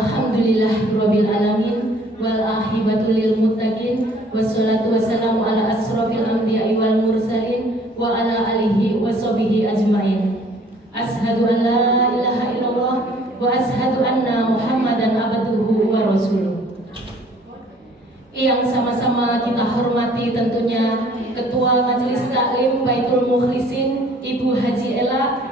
Alhamdulillahirabbil alamin wal aqibatu lil muttaqin wassalatu wassalamu ala asrofil anbiya'i wal mursalin wa ala alihi washabihi ajmain. Ashhadu an la ilaha illallah wa ashhadu anna Muhammadan abduhu wa rasuluh. Yang sama-sama kita hormati tentunya Ketua Majelis Taklim Baitul Mukhlisin Ibu Haji Ela.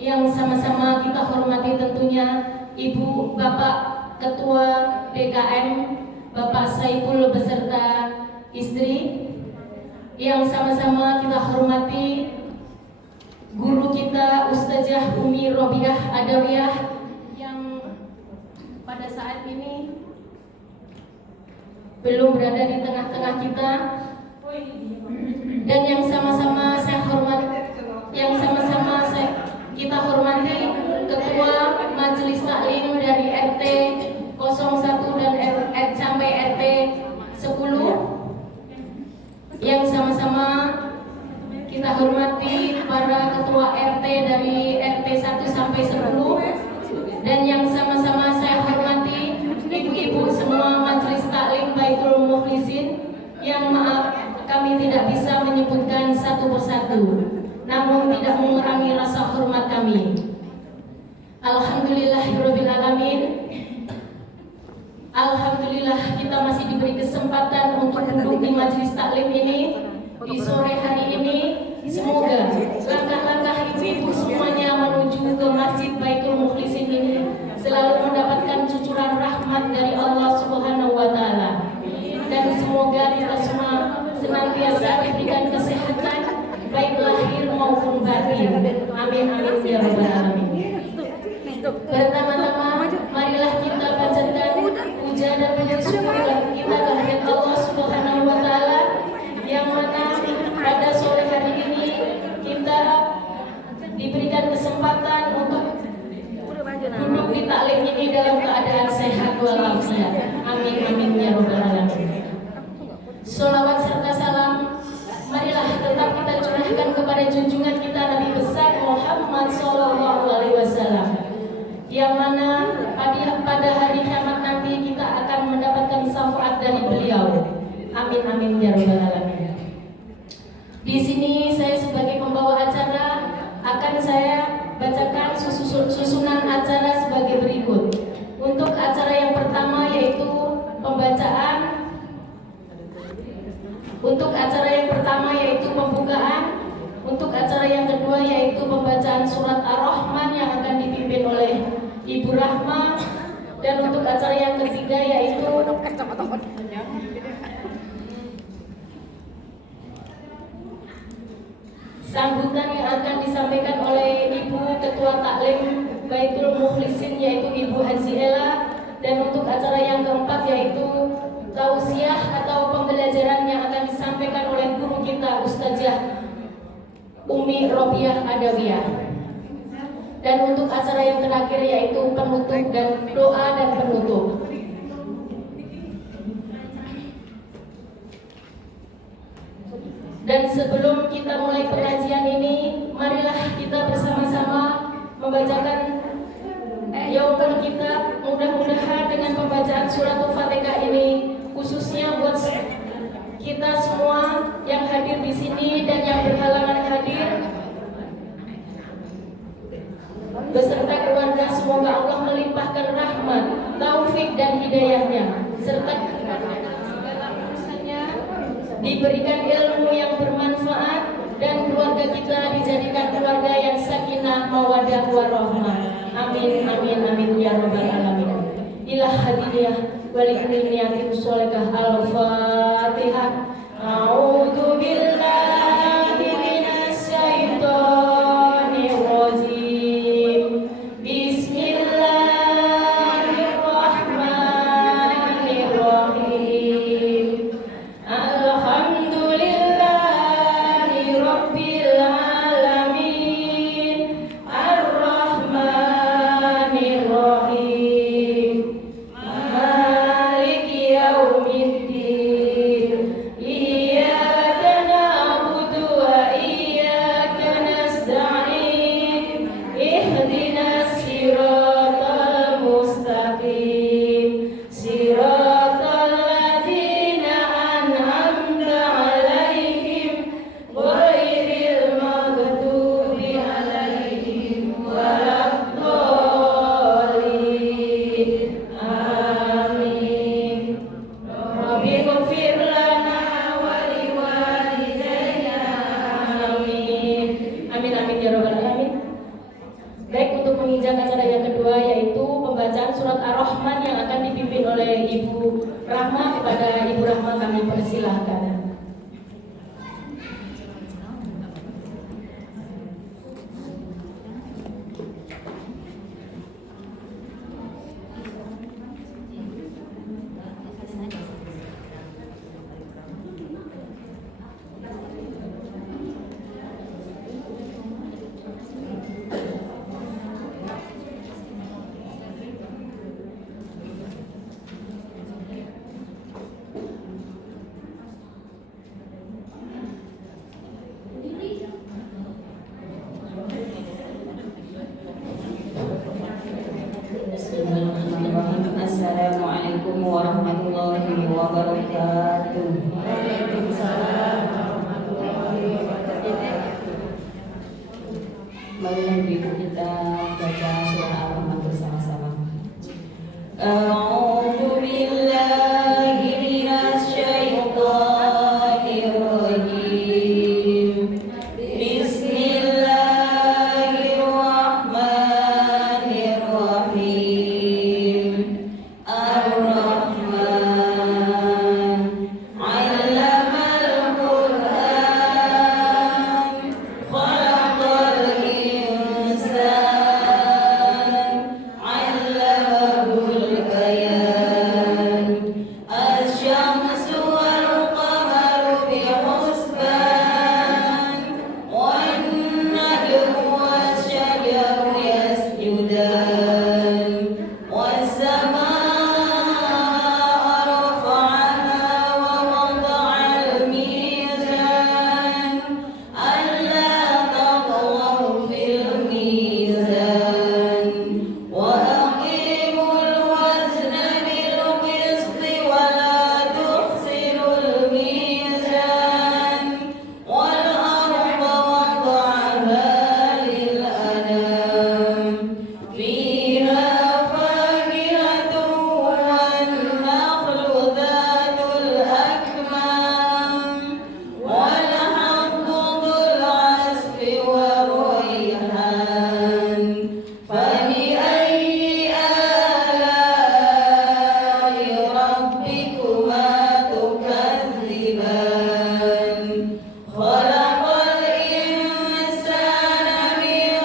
Yang sama-sama kita hormati tentunya Ibu Bapak Ketua DKM Bapak Saiful beserta istri. Yang sama-sama kita hormati guru kita Ustazah Umi Robiah Adawiyah yang pada saat ini belum berada di tengah-tengah kita. Dan yang sama-sama kita hormati Ketua Majelis Taklim dari RT 01 dan sampai RT 10. Yang sama-sama kita hormati para ketua RT dari RT 1 sampai 10. Dan yang sama-sama saya hormati ibu-ibu semua Majelis Taklim Baitul Mukhlisin yang maaf kami tidak bisa menyebutkan satu persatu, namun tidak mengurangi rasa hormat kami. Alhamdulillahirabbil alamin. Alhamdulillah kita masih diberi kesempatan untuk duduk di majelis taklim ini di sore hari ini. Semoga langkah-langkah ibu-ibu semuanya menuju ke Masjid Baitul Mukhlisin ini selalu mendapatkan cucuran rahmat dari Allah Subhanahu wa taala. Dan semoga kita semua senantiasa diberikan kesehatan baik lahir maupun batin. Amin amin ya rabbal alamin. Pertama-tama marilah kita panjatkan puja dan puji syukur kita kehadirat Allah Subhanahu wa taala yang mana pada sore hari ini kita diberikan kesempatan untuk duduk di taklim ini dalam keadaan sehat walafiat. Amin amin ya rabbal alamin. Sholawat serta salam marilah tetap kita curahkan kepada junjungan kita Nabi besar Muhammad sallallahu alaihi wasallam, yang mana pada hari kiamat nanti kita akan mendapatkan syafaat dari beliau. Amin amin ya rabbal alamin. Di sini saya sebagai pembawa acara akan saya bacakan susunan acara sebagai berikut. Untuk acara yang pertama yaitu pembacaan. Untuk acara yang pertama yaitu pembukaan. Untuk acara yang kedua yaitu pembacaan surat Ar-Rahman yang akan dipimpin oleh Ibu Rahma. Dan untuk acara yang ketiga yaitu sambutan yang akan disampaikan oleh Ibu Ketua Taklim Baitul Mukhlisin yaitu Ibu Haji Ela. Dan untuk acara yang keempat yaitu tausiah atau pembelajaran yang akan disampaikan oleh guru kita Ustazah Umi Robiah Adawiyah. Dan untuk acara yang terakhir yaitu penutup dan doa dan penutup. Dan sebelum kita mulai pengajian ini, marilah kita bersama-sama membacakan yaumul kita. Mudah-mudahan dengan pembacaan surat Al-Fatihah ini khususnya buat kita semua yang hadir di sini dan yang berhalangan hadir beserta keluarga, semoga Allah melimpahkan rahmat, taufik dan hidayahnya serta segala urusannya diberikan ilmu yang bermanfaat dan keluarga kita dijadikan keluarga yang sakinah, mawaddah warahmah. Amin amin amin ya rabbal alamin. Ilah hadiyah walikulli niyatin sholihah. Al-Fatihah. A'udzu billahi minasy syaithanir rajim. Bismillahirrahmanirrahim. Alhamdulillahi rabbil alamin. Ar-Rahmanirrahim. Maliki yaumiddin. Iyyaka Khalaqal insana min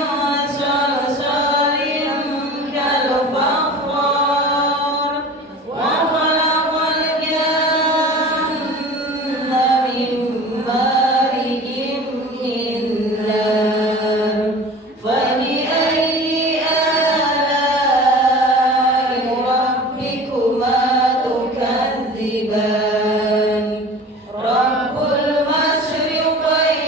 salsalin kal fakhar wa khalaqal janna min marijin min nar fa bi ayyi ala'i rabbikuma tukadziban Rabbul masyriqaini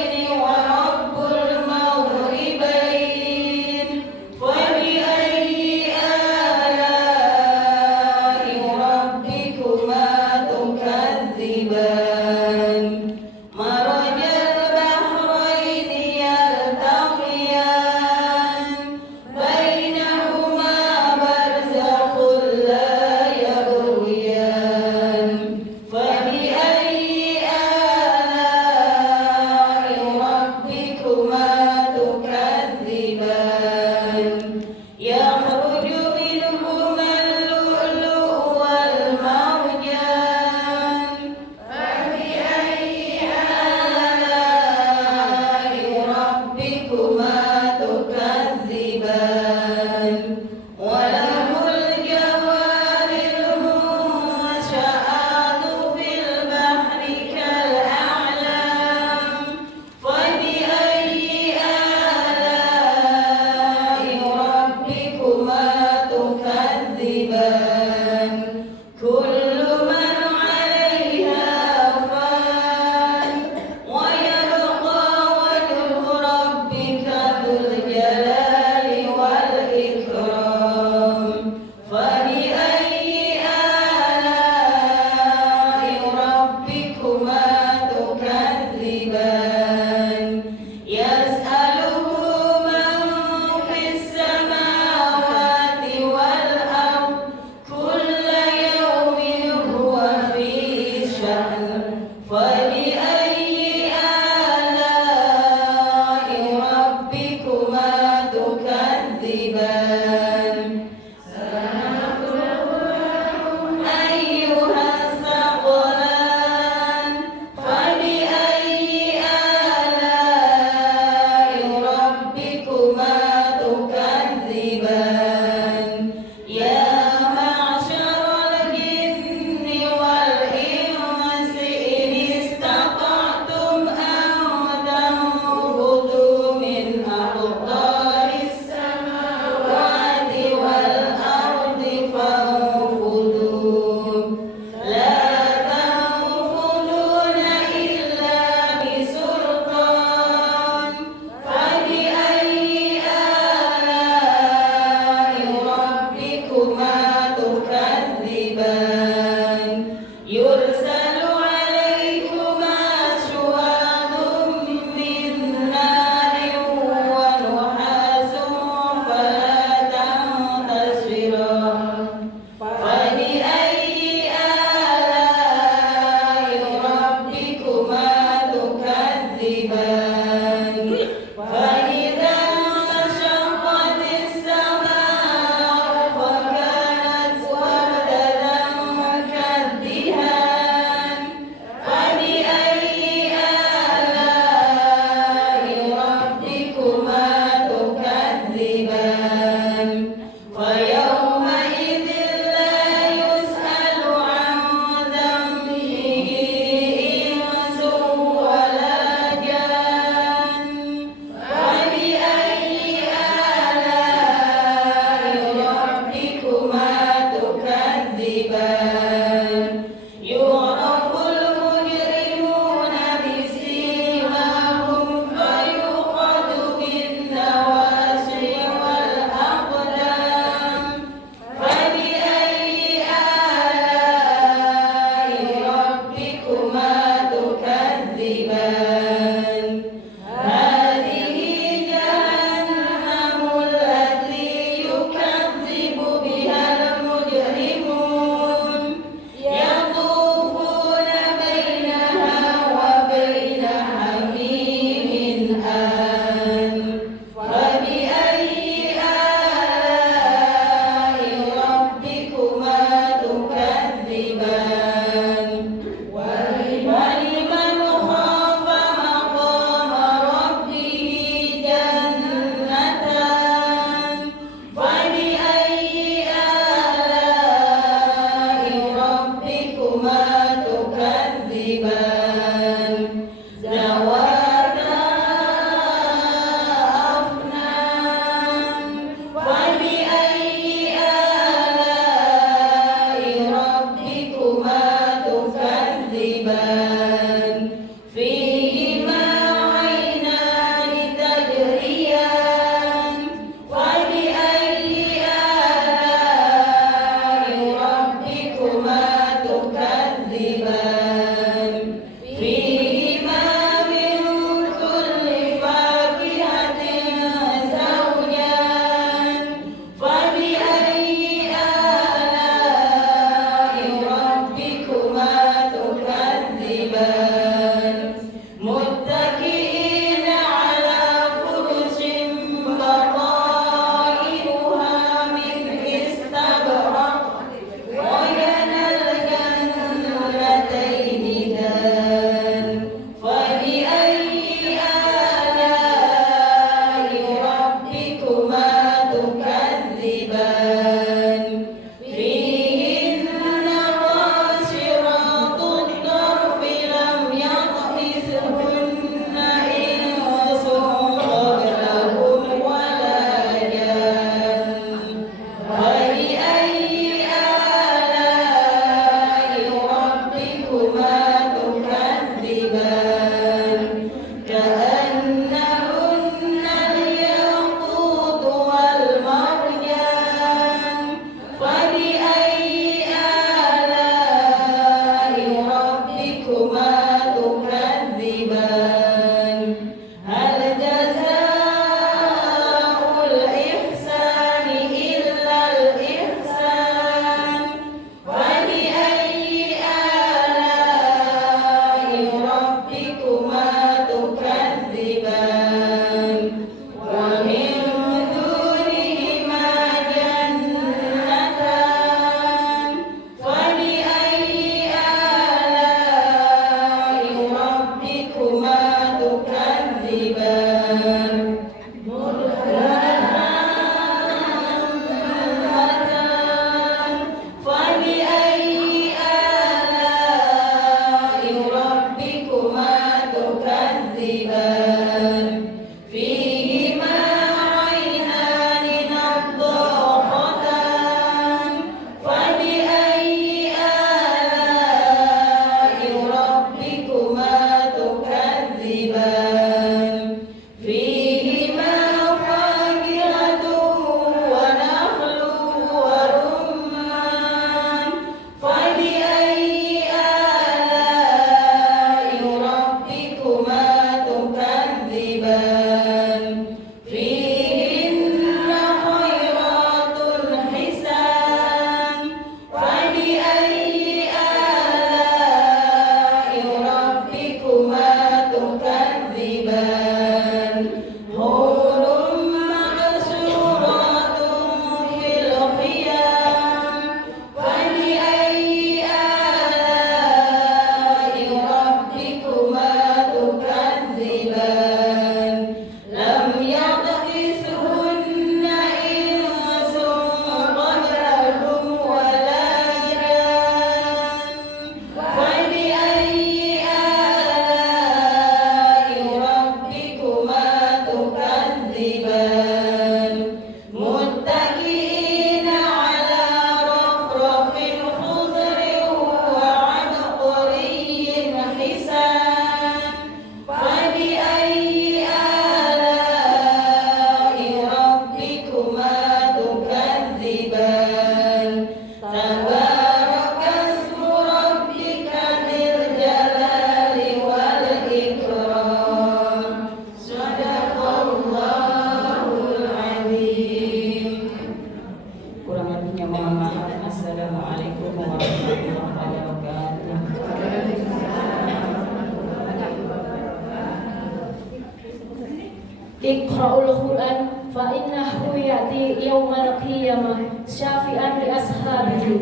Iqra'ul Qur'an fa innahu ya'ti yaumal qiyamah syafi'an li ashabihi.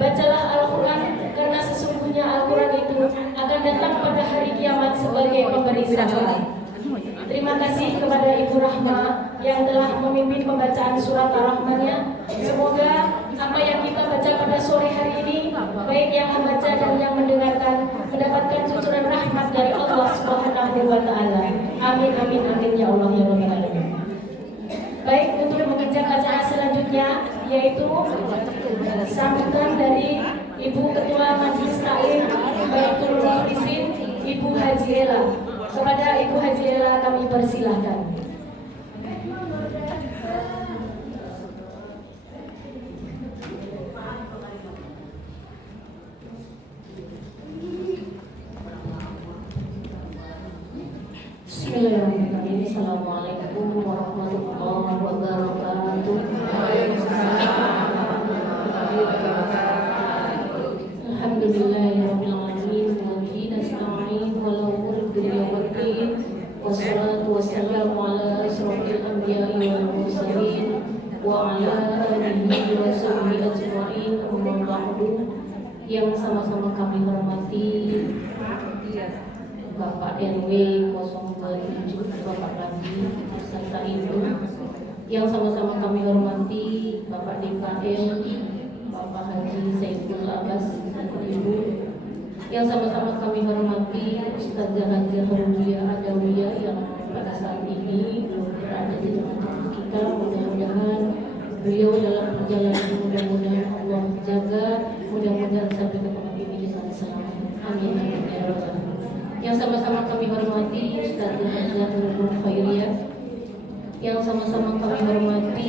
Bacalah Al-Qur'an karena sesungguhnya Al-Qur'an itu akan datang pada hari kiamat sebagai pemberi syafaat. Terima kasih kepada Ibu Rahma yang telah memimpin pembacaan surat Ar-Rahmannya. Semoga apa yang kita baca pada sore hari ini, baik yang membaca dan yang mendengarkan, mendapatkan cucuran rahmat dari Allah Subhanahu wa Ta'ala. Amin amin amin ya Allah ya Rabbal alamin. Baik, untuk mengejar acara selanjutnya yaitu sambutan dari Ibu Ketua Majelis Taklim Baitul Mukhlisin, Ibu Haji Ela. Kepada Ibu Haji Ela kami persilahkan. Bismillahirrahmanirrahim. Assalamualaikum warahmatullahi wabarakatuh. Alhamdulillahirabbil alamin wa bihi nasta'in wa la dunya waddin. Wassalatu wassalamu ala asyrofil anbiya'i wal mursalin wa ala alihi wa sahbihi ajma'in. Amma ba'du. Yang sama-sama kami hormati Bapak RW 027 Bapak Randi serta Ibu, yang sama-sama kami hormati Bapak DKM Bapak Haji Saiful Abbas dan Ibu, yang sama-sama kami hormati Ustazah Haji Haulia Adawiyah yang pada saat ini belum berada di tengah kita. Mudah-mudahan beliau dalam perjalanan mudah-mudahan Allah jaga, mudah-mudahan sampai ke tempat ini dengan selamat. Amin amin ya rabbal alamin. Yang sama-sama kami hormati Ustazah Zahrul Khairiyah, yang sama-sama kami hormati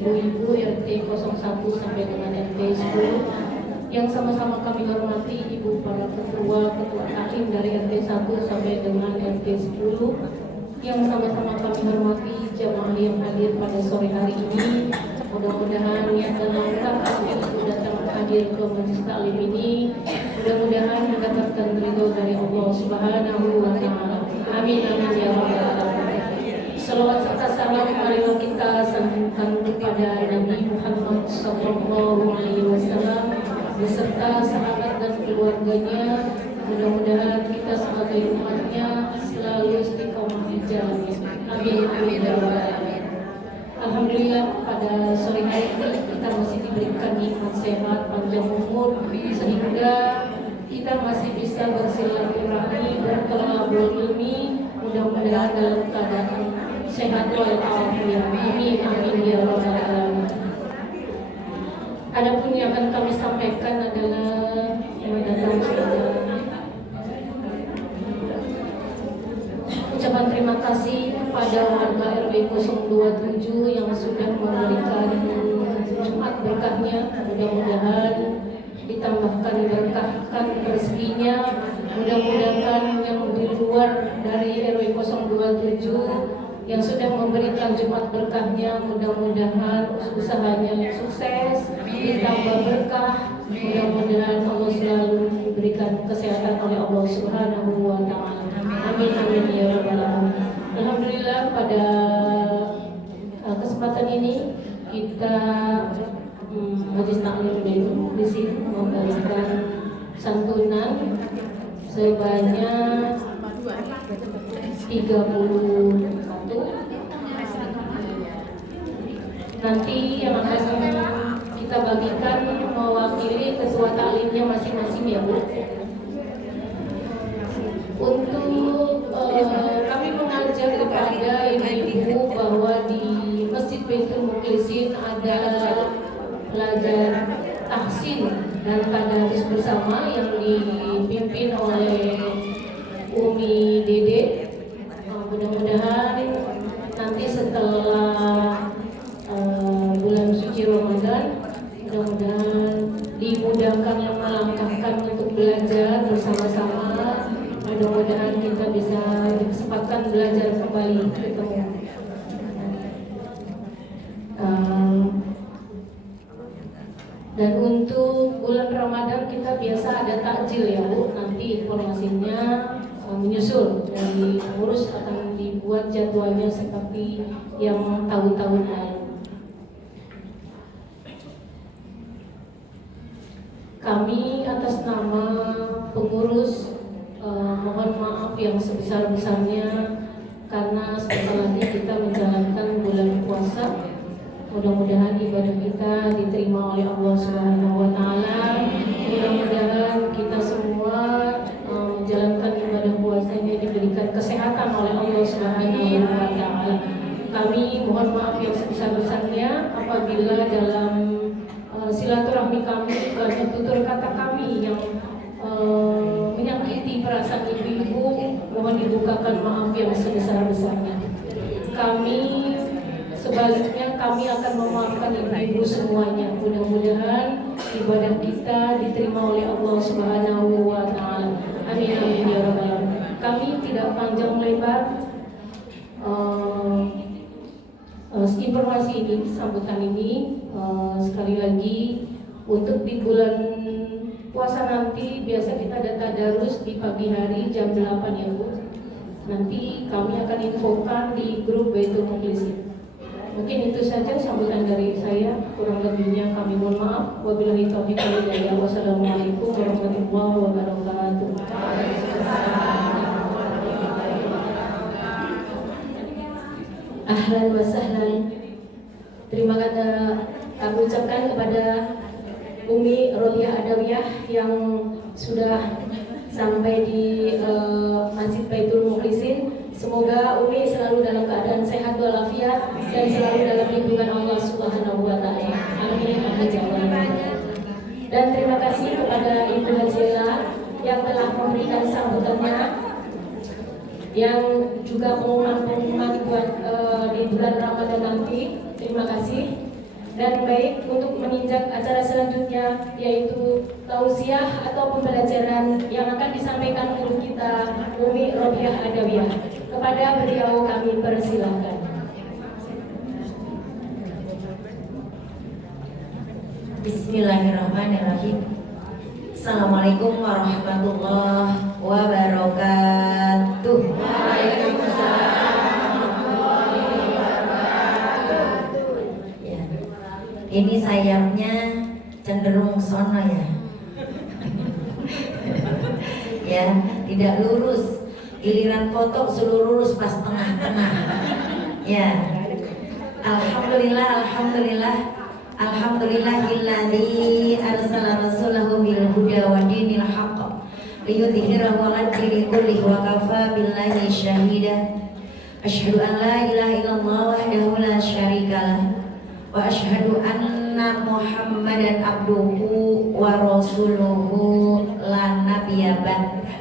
ibu-ibu RT 01 sampai dengan RT 10, yang sama-sama kami hormati ibu para ketua taklim dari RT 1 sampai dengan RT 10, yang sama-sama kami hormati jamaah yang hadir pada sore hari ini. Mudah-mudahan niat dan langkah kami itu datang hadir ke majelis taklim ini, mudah-mudahan mendapatkan ridho dari Allah Subhanahu wa Ta'ala. Amin amin ya rabbal alamin. Salawat serta salam marilah kita sambungkan kepada Nabi Muhammad sallallahu alaihi wasallam beserta sahabat dan keluarganya. Mudah-mudahan kita sebagai umatnya selalu istiqomah di jalannya. Amin ya rabbal alamin. Alhamdulillah pada sore hari ini kita masih diberikan nikmat sehat, panjang umur, sehingga kita masih bisa bersilaturahmi, bertolak ilmi, mudah-mudahan dalam keadaan sehat walafiat. Amin amin ya rabbal alamin. Adapun yang akan kami sampaikan adalah ucapan terima kasih kepada warga RW 027 yang sudah memberikan Jumat berkahnya. Mudah-mudahan ditambahkan berkahkan rezekinya. Mudah-mudahan yang di luar dari RW 027 yang sudah memberikan Jumat berkahnya, mudah-mudahan usahanya sukses, ditambah berkah. Mudah-mudahan Allah selalu diberikan kesehatan oleh Allah Subhanahu wa Ta'ala. Amin amin ya rabbal alamin. Alhamdulillah pada kesempatan ini kita Majelis Taklim di sini memberikan santunan sebanyak 31. Nanti yang akan kita bagikan mewakili ketua taklimnya masing-masing ya Bu. Untuk kami mengajak kepada ibu-ibu bahwa di Masjid Baitul Mukhlisin ada belajar tahsin dan tadarus bersama yang dipimpin oleh Umi Dede. Mudah-mudahan nanti setelah bulan suci Ramadan, mudah-mudahan dimudahkan yang melangkahkan untuk belajar bersama-sama. Mudah-mudahan kita bisa kesempatan belajar kembali ketemu. Dan untuk bulan Ramadan kita biasa ada takjil ya Bu. Nanti informasinya menyusul dari pengurus akan dibuat jadwalnya seperti yang tahun-tahun lalu. Kami atas nama pengurus mohon maaf yang sebesar-besarnya karena sebentar lagi kita menjalankan bulan puasa. Mudah-mudahan ibadah kita diterima oleh Allah Subhanahu wa Ta'ala. Mudah-mudahan kita semua menjalankan ibadah puasanya diberikan kesehatan oleh Allah Subhanahu wa Ta'ala. Kami mohon maaf yang sebesar-besarnya apabila dalam silaturahmi kami banyak tutur kata kami yang menyakiti perasaan ibu-ibu, mohon dibukakan maaf yang sebesar-besarnya. Kami sebaliknya kami akan memaafkan ibu-ibu semuanya. Mudah-mudahan ibadah kita diterima oleh Allah Subhanahu wa Ta'ala. Amin amin ya rabbal alamin. Kami tidak panjang lebar. Informasi ini, sambutan ini sekali lagi untuk di bulan puasa nanti biasa kita ada tadarus di pagi hari jam 8 ya Bu. Nanti kami akan infokan di grup Baitul Mukhlisin. Mungkin itu saja sambutan dari saya, kurang lebihnya kami mohon maaf. Wabillahi taufiq wal hidayah. Wassalamualaikum warahmatullahi wabarakatuh. Ahlan wa sahlan. Terima kasih kami ucapkan kepada Umi Rodiah Adawiyah yang sudah sampai di Masjid Baitul Mukhlisin. Semoga Umi selalu dalam keadaan sehat walafiat dan selalu dalam lindungan Allah Subhanahu wa Ta'ala. Amin amin. Dan terima kasih kepada Ibu Hajila yang telah memberikan sambutannya, yang juga pengumuman buat di bulan Ramadan nanti. Terima kasih. Dan baik, untuk meninjak acara selanjutnya yaitu tausiah atau pembelajaran yang akan disampaikan guru kita Umi Rodiah Adawiyah. Kepada beliau kami persilahkan. Bismillahirrahmanirrahim. Assalamualaikum warahmatullahi wabarakatuh. Waalaikumsalam. Ini sayapnya cenderung sono ya. Ya, tidak lurus. Giliran foto seluruh lurus pas tengah-tengah. Ya. Alhamdulillah, alhamdulillahilladzi arsala rasulahu bil huda wa dinil haqq liyudhhirahu 'alad dini kullihi wa kafa billahi syahida. Asyhadu an la ilaha illallah wahdahu la syarikalah wa asyhadu anna Muhammadan abduhu wa rasuluhu la nabiyya ba'dah.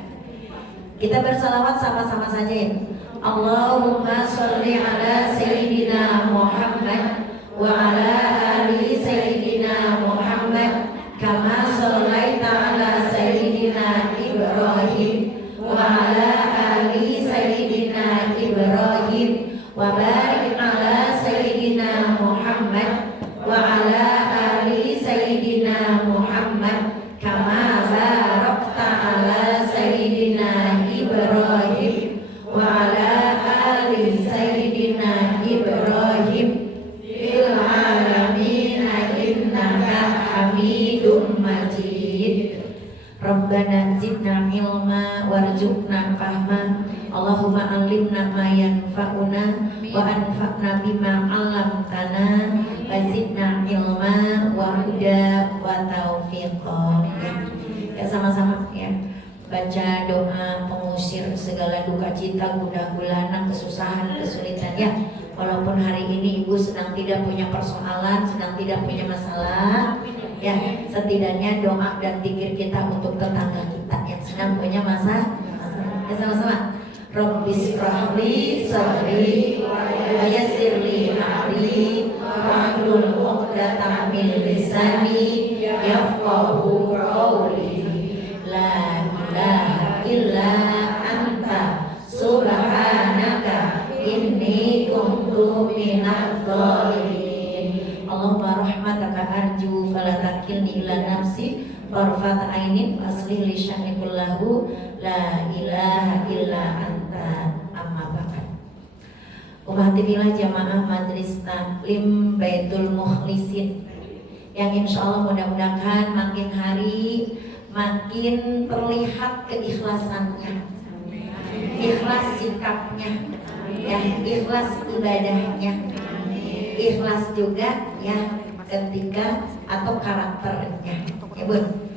Kita bersalawat sama-sama saja ya. Allahumma sholli ala sayyidina Muhammad wa ala ali sayyidina Muhammad kama shallaita ala sayyidina Ibrahim wa ala ali sayyidina Ibrahim wa barik ala sayyidina Muhammad wa ala ali sayyidina Muhammad kama barakta ala sayyidina Ibrahim wa ala ali sayyidina Ibrahim fil alamin innaka Hamidum Majid. Rabbana zidna ilma warzuqna fahma. Allahumma alimna ma yanfa'una wa anfa'na bima 'allamtana wa zidna ilma wa huda wa taufiqan. Ya sama-sama ya. Baca doa pengusir segala duka cita, gundah gulana, kesusahan, kesulitan ya. Walaupun hari ini ibu sedang tidak punya persoalan, sedang tidak punya masalah, ya setidaknya doa dan zikir kita untuk tetangga kita yang sedang punya masalah. Ya sama-sama. Rabbis rahli sadri wa yassirli amri wahlul 'uqdatam min lisani yafqahu qawli. La ilaha illa anta subhanaka inni kuntu minadh dhalimin. Allahumma rahmataka arju fala takilni ila nafsi tarfat ainin aslih li sya'ni kullahu la ilaha illa anta amma ba'd. Ummatibillah jamaah Majelis Taklim Baitul Mukhlisin yang insyaallah mudah-mudahan makin hari makin terlihat keikhlasannya, ikhlas sikapnya, ya ikhlas ibadahnya, ikhlas juga ya ketika atau karakternya, ya bun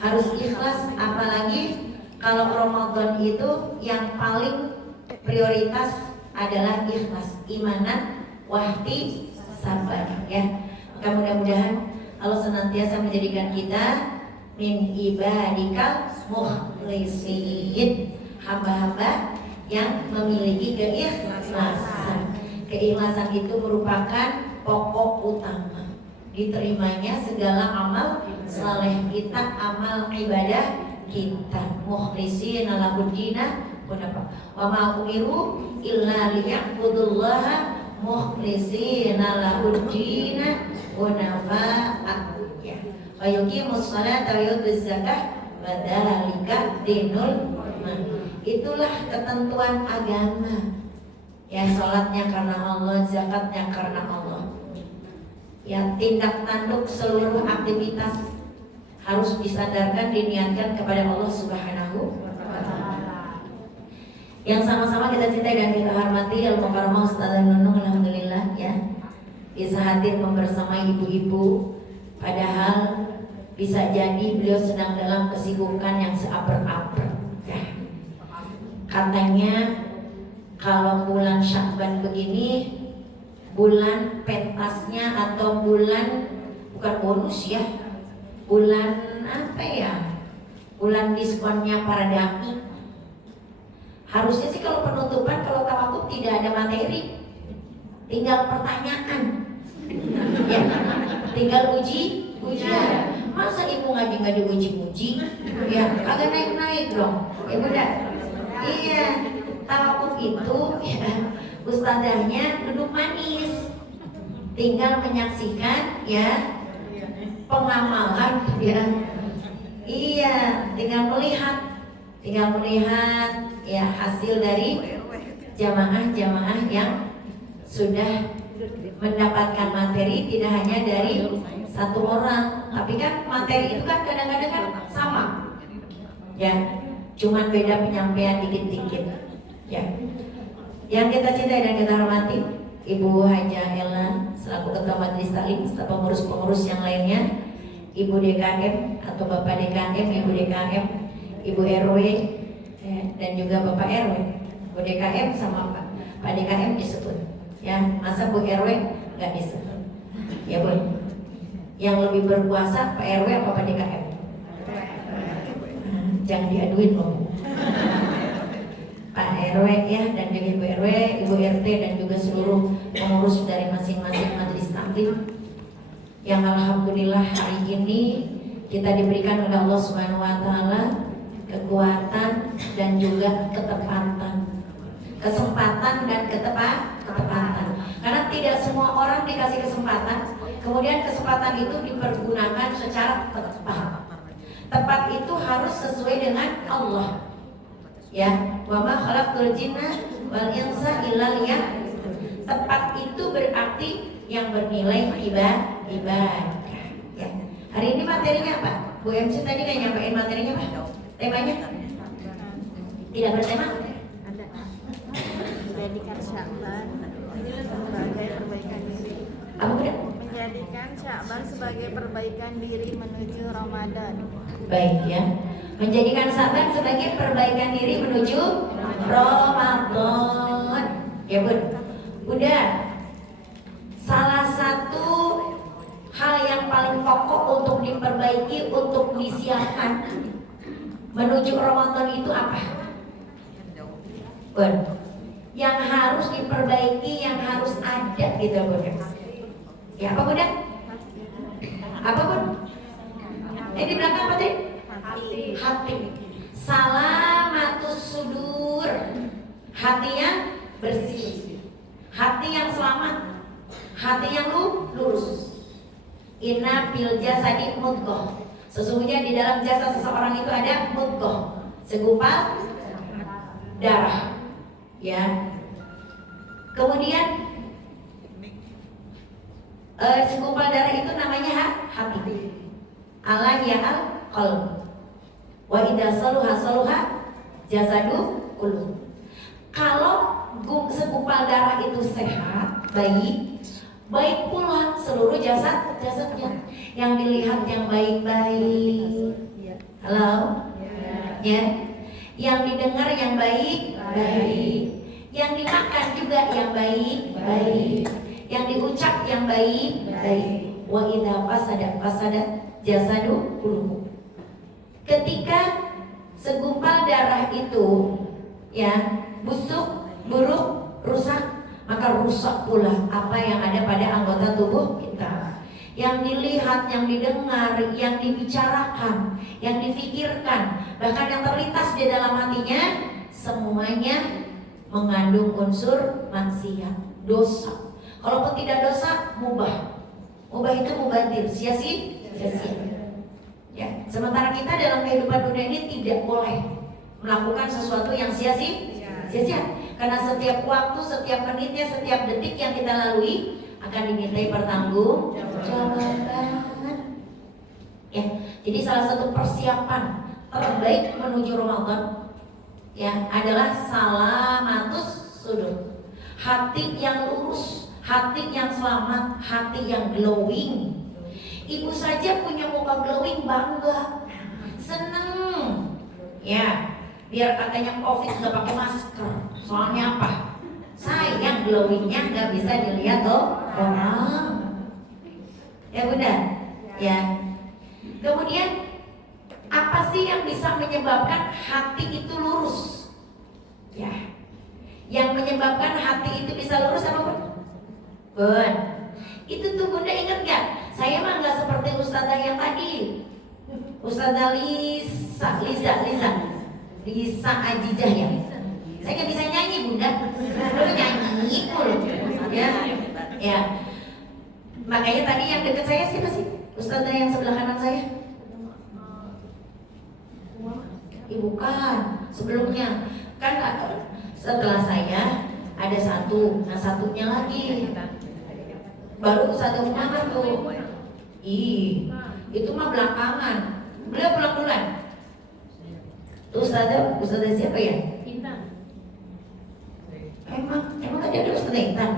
harus ikhlas. Apalagi kalau Ramadan itu yang paling prioritas adalah ikhlas, imanan, wahti, sabar ya. Mudah-mudahan Allah senantiasa menjadikan kita min ibadikal mukhlisin, hamba-hamba yang memiliki keikhlasan. Keikhlasan itu merupakan pokok utama diterimanya segala amal saleh kita, amal ibadah kita. Mukhlisin lahuddina wa ma umiru illa liya'budullaha mukhlisina lahuddina wa nafa'at wa yuqimus salata wa yutuz zakah wa dzalika dinul qiyam. Itulah ketentuan agama. Ya salatnya karena Allah, zakatnya karena Allah. Ya tindak tanduk seluruh aktivitas harus disandarkan, diniatkan kepada Allah Subhanahu wa taala. Yang sama-sama kita cintai dan kita hormati Al-Mukarramah Ustazah Nunung, alhamdulillah ya bisa hadir membersamai ibu-ibu. Padahal bisa jadi beliau sedang dalam kesibukan yang seaper-aper ya. Katanya kalau bulan Sya'ban begini, bulan pentasnya atau bulan bukan bonus ya, bulan apa ya, bulan diskonnya para dai. Harusnya sih kalau penutupan, kalau tawakuf tidak ada materi, tinggal pertanyaan ya, tinggal ujian. Masa ibu ngaji nggak diuji-uji? Ya, agak naik-naik dong. Ya udah. Iya, tawakuf itu ya, ustazahnya duduk manis, tinggal menyaksikan ya pengamalan ya. Iya, tinggal melihat ya hasil dari jamaah-jamaah yang sudah mendapatkan materi, tidak hanya dari satu orang, tapi kan materi itu kan kadang-kadang kan sama ya, cuman beda penyampaian dikit-dikit ya. Yang kita cintai dan kita hormati Ibu Haja Ella selaku Ketua Majelis Taklim serta pengurus-pengurus yang lainnya, Ibu DKM atau Bapak DKM, Ibu DKM, Ibu RW, dan juga Bapak RW. Bu DKM sama Pak DKM disebut, ya masa Bu RW nggak disebut, ya Bu. Yang lebih berkuasa Pak RW apa Pak DKM? Jangan diaduin loh. Pak RW ya, dan juga Ibu RW, Ibu RT, dan juga seluruh pengurus dari masing-masing majelis taklim yang alhamdulillah hari ini kita diberikan oleh Allah Subhanahu wa taala kekuatan dan juga kesempatan dan ketepatan. Karena tidak semua orang dikasih kesempatan, kemudian kesempatan itu dipergunakan secara tepat. Tepat itu harus sesuai dengan Allah. Ya, wa ma khalaqtul jinna wal insa illa liya'budun. Tepat itu berarti yang bernilai ibadah. Ya. Hari ini materinya apa? Bu MC tadi nggak nyampein materinya apa? Temanya? Tidak bertema? Menjadikan Sya'ban sebagai perbaikan diri. Apa udah? Menjadikan Sya'ban sebagai perbaikan diri menuju Ramadan. Baik ya. Menjadikan Sya'ban sebagai perbaikan diri menuju Ramadan. Ya Bun. Udah. Salah satu hal yang paling pokok untuk diperbaiki, untuk disiapkan menuju Ramadan itu apa? Bun. Yang harus diperbaiki, yang harus ada gitu Bun. Ya apa Bun? Apa Bun? Di belakang apa tadi? Hati. Salamatus sudur. Hati yang bersih. Hati yang selamat. Hati yang lurus. Inna fil jasadi mudghah. Sesungguhnya di dalam jasad seseorang itu ada mudghah, segumpal darah. Ya. Kemudian segumpal darah itu namanya hati. Allah ya'al qalb. Wa idza saluha jasadu kullu. Kalau segumpal darah itu sehat, baik pula seluruh jasadnya. Yang dilihat yang baik-baik. Halo? Ya. Yang didengar yang baik-baik. Yang dimakan juga yang baik-baik. Yang diucap yang baik-baik. Wa idza fasada jasadu kullu. Ketika segumpal darah itu ya busuk, buruk, rusak, maka rusak pula apa yang ada pada anggota tubuh kita. Yang dilihat, yang didengar, yang dibicarakan, yang difikirkan, bahkan yang terlintas di dalam hatinya, semuanya mengandung unsur maksiat, dosa. Kalaupun tidak dosa, mubah. Mubah itu mubadir, sia-sia. Ya, sementara kita dalam kehidupan dunia ini tidak boleh melakukan sesuatu yang sia-sia. Karena setiap waktu, setiap menitnya, setiap detik yang kita lalui akan dimintai pertanggungjawaban. Ya, jadi salah satu persiapan terbaik menuju Ramadan ya adalah salamatus sudur. Hati yang lurus, hati yang selamat, hati yang glowing. Ibu saja punya muka glowing, bangga, seneng. Ya, biar katanya COVID nggak pakai masker. Soalnya apa? Sayang glowingnya nggak bisa dilihat orang. Ya Bunda. Ya. Kemudian apa sih yang bisa menyebabkan hati itu lurus? Ya. Yang menyebabkan hati itu bisa lurus apa Bun? Bun. Itu tuh Bunda ingat nggak? Saya mah nggak seperti Ustazah yang tadi. Ustazah Lisa Ajijah ya. Saya nggak bisa nyanyi Bunda. Dulu nyanyi pun. Ya. Makanya tadi yang dekat saya siapa sih? Ustazah yang sebelah kanan saya. Bukan. Sebelumnya kan setelah saya ada satu. Nah satunya lagi. Baru satu mana tuh? Itu mah belakangan. Beliau pulang duluan. Ustazah siapa ya? Emang tadi ada Ustazah Intan?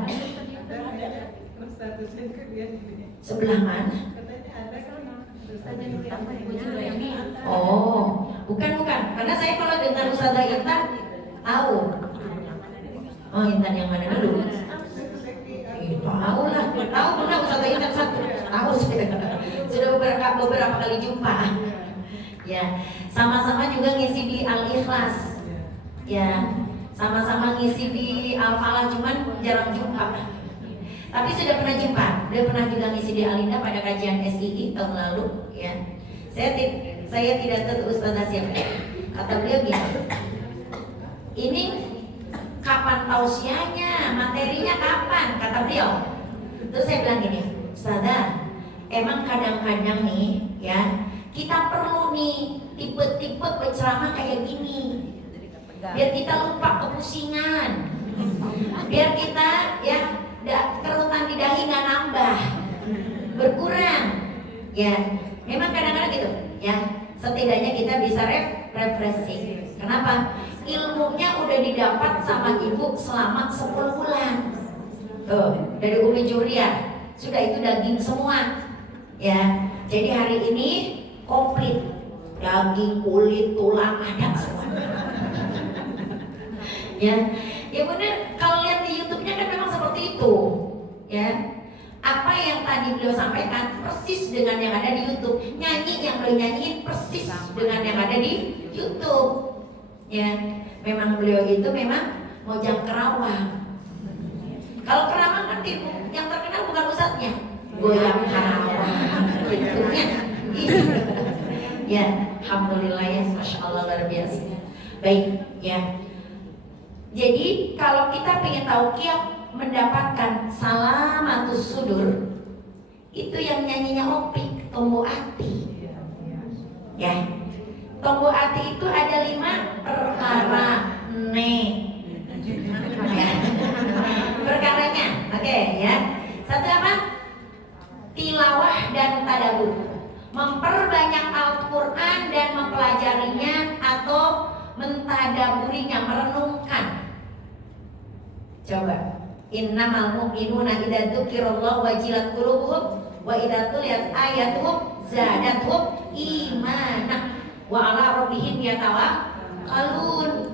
Sebelah mana? Oh, bukan. Karena saya kalau dengar Ustazah Intan tahu. Oh, Intan yang mana dulu? Tahu lah. Tahu pernah Ustazah Intan satu. Tahu sudah beberapa kali jumpa. Ya, sama-sama juga ngisi di Al-Ikhlas. Ya, sama-sama ngisi di Al-Falah, cuman jarang jumpa. Tapi sudah pernah jumpa. Dia pernah juga ngisi di Alinda pada kajian SII tahun lalu. Ya, saya tidak tahu Ustazah siapa. Kata beliau gini, ini kapan tausiahnya, materinya kapan? Kata beliau. Terus saya bilang gini, Ustazah, emang kadang-kadang nih, ya, kita perlu nih tipe-tipe penceramah kayak gini, biar kita lupa kepusingan, biar kita ya kerutan di dahi nggak nambah, berkurang. Ya, memang kadang-kadang gitu. Ya, setidaknya kita bisa refreshing. Kenapa? Ilmunya udah didapat sama ibu selama 10 bulan. Tuh, dari Umi Juria sudah itu daging semua. Ya, jadi hari ini komplit, daging, kulit, tulang ada semua. Ya benar. Kalau lihat di YouTube-nya kan memang seperti itu. Ya, apa yang tadi beliau sampaikan persis dengan yang ada di YouTube. Nyanyi yang beliau nyanyiin persis dengan yang ada di YouTube. Ya, memang beliau itu memang mojang Kerawang. Kalau Kerawang kan yang terkenal bukan ustadznya, goyang Kerawang. Itunya. Ya, alhamdulillah ya, masya Allah luar biasa. Baik, ya. Jadi kalau kita ingin tauqiyah mendapatkan salamatus sudur, itu yang nyanyinya Opik, Tombo Ati. Ya, Tombo Ati itu ada 5 perkara ya. Perkaranya, oke, ya. Satu apa? Tilawah dan tadabbur, memperbanyak Al-Quran dan mempelajarinya atau mentadaburinya, merenungkan. Coba, innamal mu'minuna idza dzukirallahu wajilat qulubuhum wa idza tuliyat ayatuhum zadatuhum imana wa ala rabbihim yatawakkalun.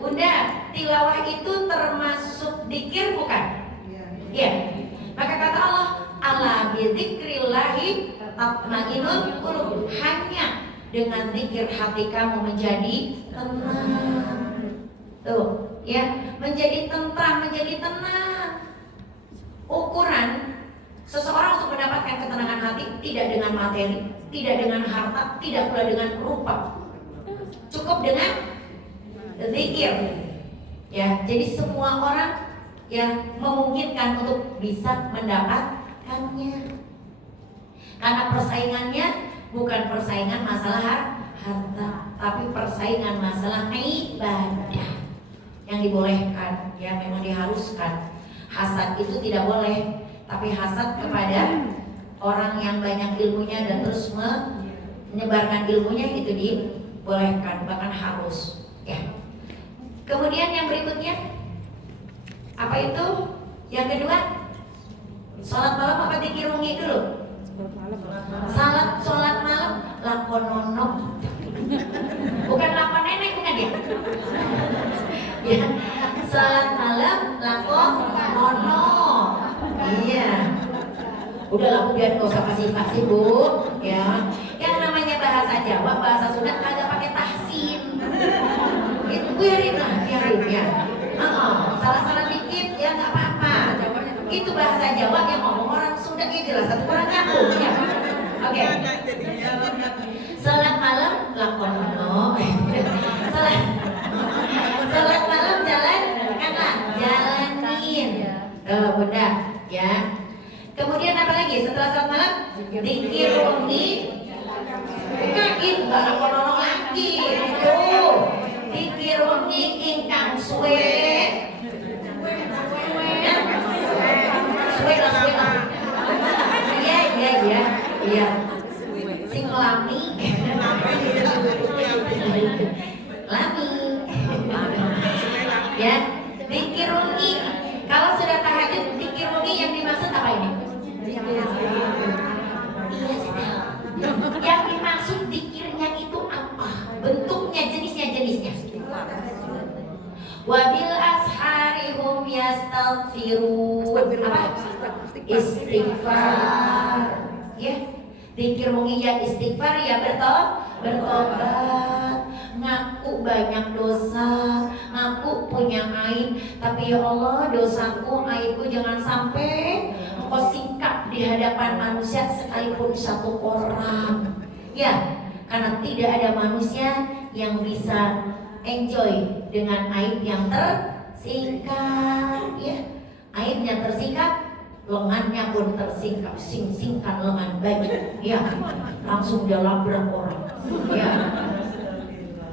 Bunda, tilawah itu termasuk dzikir bukan? Iya. Maka kata Allah, ala bidzikrillahi tatma'innul qulub. Hanya dengan zikir hati kamu menjadi tenang. Tuh, ya, menjadi tentram, menjadi tenang. Ukuran seseorang untuk mendapatkan ketenangan hati tidak dengan materi, tidak dengan harta, tidak pula dengan rupa. Cukup dengan zikir. Ya, jadi semua orang yang memungkinkan untuk bisa mendapatkannya. Karena persaingannya bukan persaingan masalah harta, tapi persaingan masalah ibadah yang dibolehkan, ya memang diharuskan. Hasad itu tidak boleh, tapi hasad kepada orang yang banyak ilmunya dan terus menyebarkan ilmunya itu dibolehkan, bahkan harus. Ya. Kemudian yang berikutnya apa itu? Yang kedua, sholat malam apa dikirungi dulu? Sholat malam lakononok, bukan lakon nenek, bukan ya? Ya, sholat malam lakononok. Iya. Udah lah, biar nggak usah kasih bu, ya. Yang namanya bahasa Jawa, bahasa Sunda kagak pakai tahsin. Itu biarin ya. Salah-salah dikit ya nggak apa-apa. Itu bahasa Jawa yang ngomong orang Sunda ya jelas satu orang kampung ya. Oke. Salat malam lakonono. Salat malam jalan kanan, jalanin. Bunda ya. Kemudian apa lagi setelah salat malam? Zikir umi. Bukan itu lakonono lagi. Tuh. Zikir umi ingkang suwe. Iya. Sing lami. Lami. Ya, zikir umi yastaghfirun. Apa? Istighfar. Ya. Zikir mengiyak istighfar ya bertobat. Ngaku banyak dosa, ngaku punya aib, tapi ya Allah dosaku, aibku jangan sampai Engkau singkap di hadapan manusia sekalipun satu orang. Ya, karena tidak ada manusia yang bisa enjoy dengan aib yang tersingkap. Ya, aibnya tersingkap, lengannya pun tersingkap, singkan lengan baju. Ya, langsung dia labrak orang. Ya.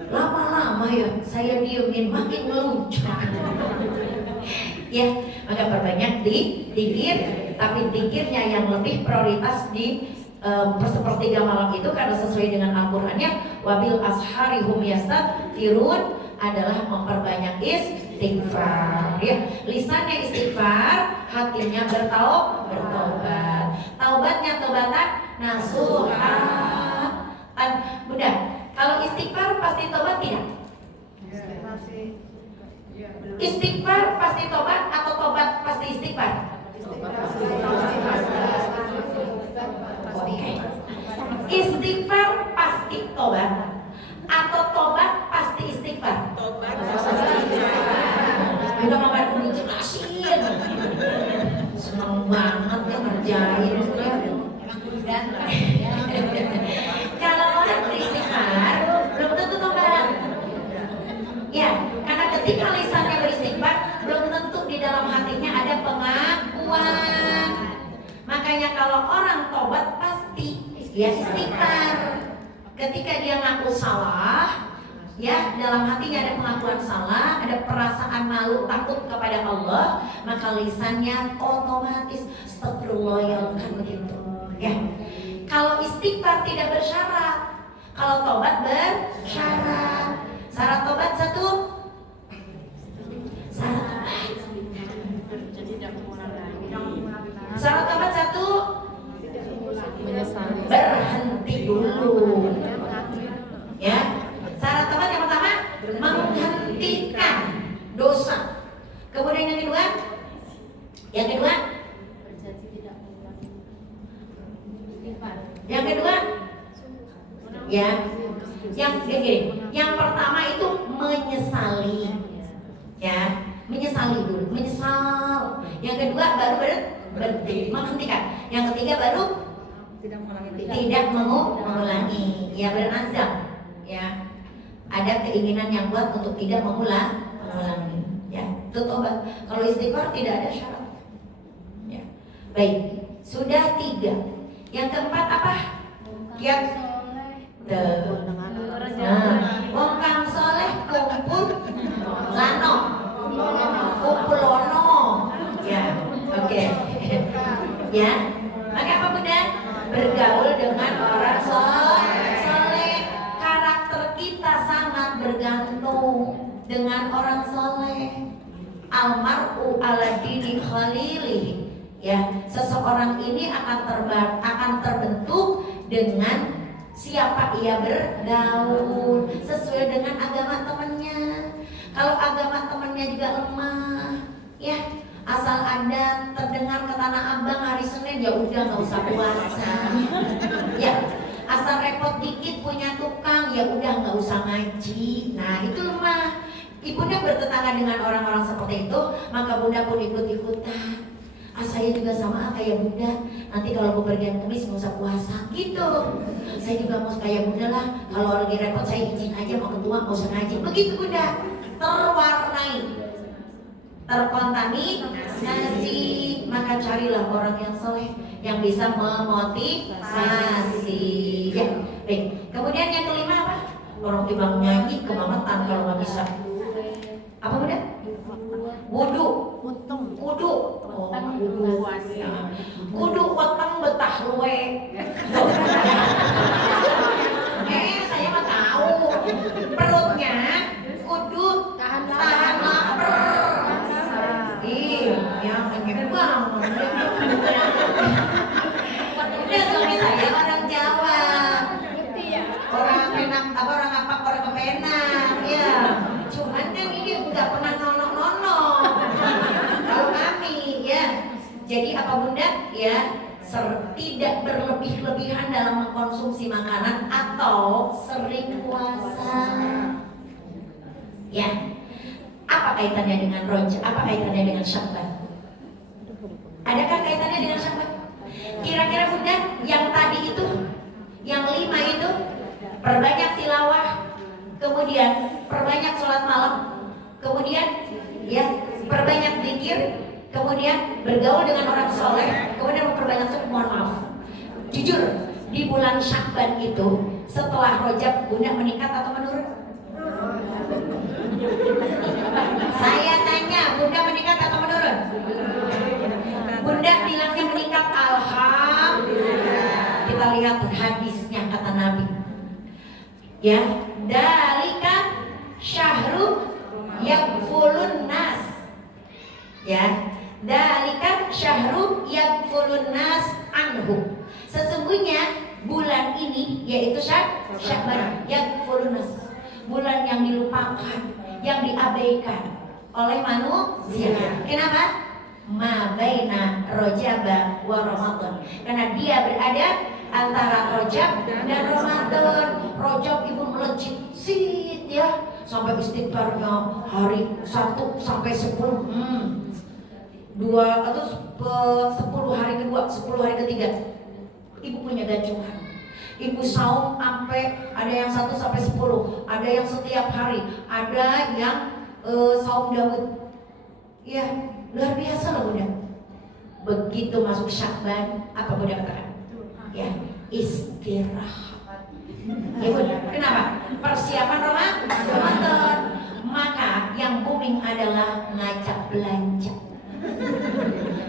Lama-lama ya saya diemin makin meluncur. Ya, maka perbanyak dikir, tapi dikirnya yang lebih prioritas di sepertiga malam itu karena sesuai dengan Al-Qur'annya wabil ashari hum yastaghfirun adalah memperbanyak istighfar. Ya, lisannya istighfar, hatinya bertaubat. Taubatnya taubatan nasuha. Bunda, kalau istighfar pasti tobat tidak? Istighfar pasti tobat atau tobat pasti istighfar? Oke. Istighfar pasti tobat atau tobat pasti istighfar? Udah mama dulu jelasin. Senang banget ya ngerjain ya. Kalau orang beristighfar belum tentu tobat. Ya, karena ketika lisannya beristighfar belum tentu di dalam hatinya ada pengakuan. Makanya kalau orang tobat pasti ya istighfar. Ketika dia ngaku salah, ya dalam hatinya ada pengakuan salah, ada perasaan malu takut kepada Allah, maka lisannya otomatis astagfirullah ya kan begitu. Ya. Kalau istighfar tidak bersyarat, kalau tobat bersyarat. Syarat tobat satu. Syarat tobat satu. Berhenti dulu. Ya. Syarat tobat yang pertama menghentikan dosa. Kemudian yang kedua, yang kedua, ya, yang pertama itu menyesali, ya, menyesali dulu, menyesal. Yang kedua baru berhenti, menghentikan. Yang ketiga baru tidak mengulangi, ya berazam, ya, ada keinginan yang kuat untuk tidak mengulangi, ya, itu tobat. Kalau istighfar tidak ada syarat, ya. Baik, sudah 3. Yang keempat apa? Yang wong kang soleh kumpul lano, kumpul lono, ya, oke. Ya, maka apa Bunda? Bergaul dengan orang soleh. Karakter kita sangat bergantung dengan orang soleh. Almar'u ala dini khalilihi. Ya, seseorang ini akan terbentuk dengan siapa ia bergaul, sesuai dengan agama temannya. Kalau agama temannya juga lemah, ya, asal Anda terdengar ke Tanah Abang hari Senin, ya udah nggak usah puasa. Ya, asal repot dikit punya tukang, ya udah nggak usah ngaji. Nah, itu lemah. Ibunda bertetangga dengan orang-orang seperti itu, maka Bunda pun ikut-ikutan. Saya juga sama kayak Bunda. Nanti kalau bepergian Kamis nggak usah puasa gitu. Saya juga mau kayak Bunda lah. Kalau lagi repot saya izin aja mau ketua nggak usah ngaji. Begitu Bunda. Terwarnai, terkontaminasi. Maka carilah orang yang soleh yang bisa memotivasi. Ya, baik. Kemudian yang kelima apa? Orang timbang nyanyi kebangetan kalau nggak bisa. Apa Bunda? Wudu. Kudu. Oh, kudu. Kudu weteng betah luwe. Saya mah tahu. Perutnya kudu tahan lapar. Yang pengen banget. Udah suami saya orang Jawa. Orang Penang, orang Kepenang, ya. Cuman kan ini nggak pernah nono-nono. Kalau kami Jadi apa Bunda? Ya, tidak berlebih-lebihan dalam mengkonsumsi makanan atau sering puasa. Ya. Apa kaitannya dengan Rajab? Apa kaitannya dengan Sya'ban? Adakah kaitannya dengan Sya'ban? Kira-kira Bunda, yang tadi itu, yang 5 itu, perbanyak tilawah, kemudian perbanyak sholat malam, kemudian ya perbanyak zikir, kemudian bergaul dengan orang soleh, kemudian memperbanyak sholat. Mohon maaf, jujur, di bulan Sya'ban itu setelah Rajab Bunda meningkat atau menurun? Saya tanya, Bunda meningkat atau menurun? Bunda bilangnya meningkat, alhamdulillah. Kita lihat hadisnya kata Nabi. Ya, dalika syahru yaghfulun nas. Ya, dalika syahru yaghfulun nas anhu. Sesungguhnya bulan ini yaitu Sya'ban yaghfulun nas. Bulan yang dilupakan, yang diabaikan oleh manusia. Kenapa? Ma baina Rajab wa Ramadan. Karena dia berada antara Rajab dan Ramadan. Rajab ibu melejit sit ya, sampai istighfarnya hari 1 sampai 10. 2 atau 10 hari kedua, 10 hari ketiga. Ibu punya gacuhan. Ibu saum sampai ada yang 1 sampai 10, ada yang setiap hari, ada yang saum Daud. Ya, luar biasa loh Bunda. Begitu masuk Sya'ban, apa Bunda katakan? Ya, istirahat. Ya Bunda, kenapa? Persiapan Ramadan. Maka yang booming adalah ngajak belanja.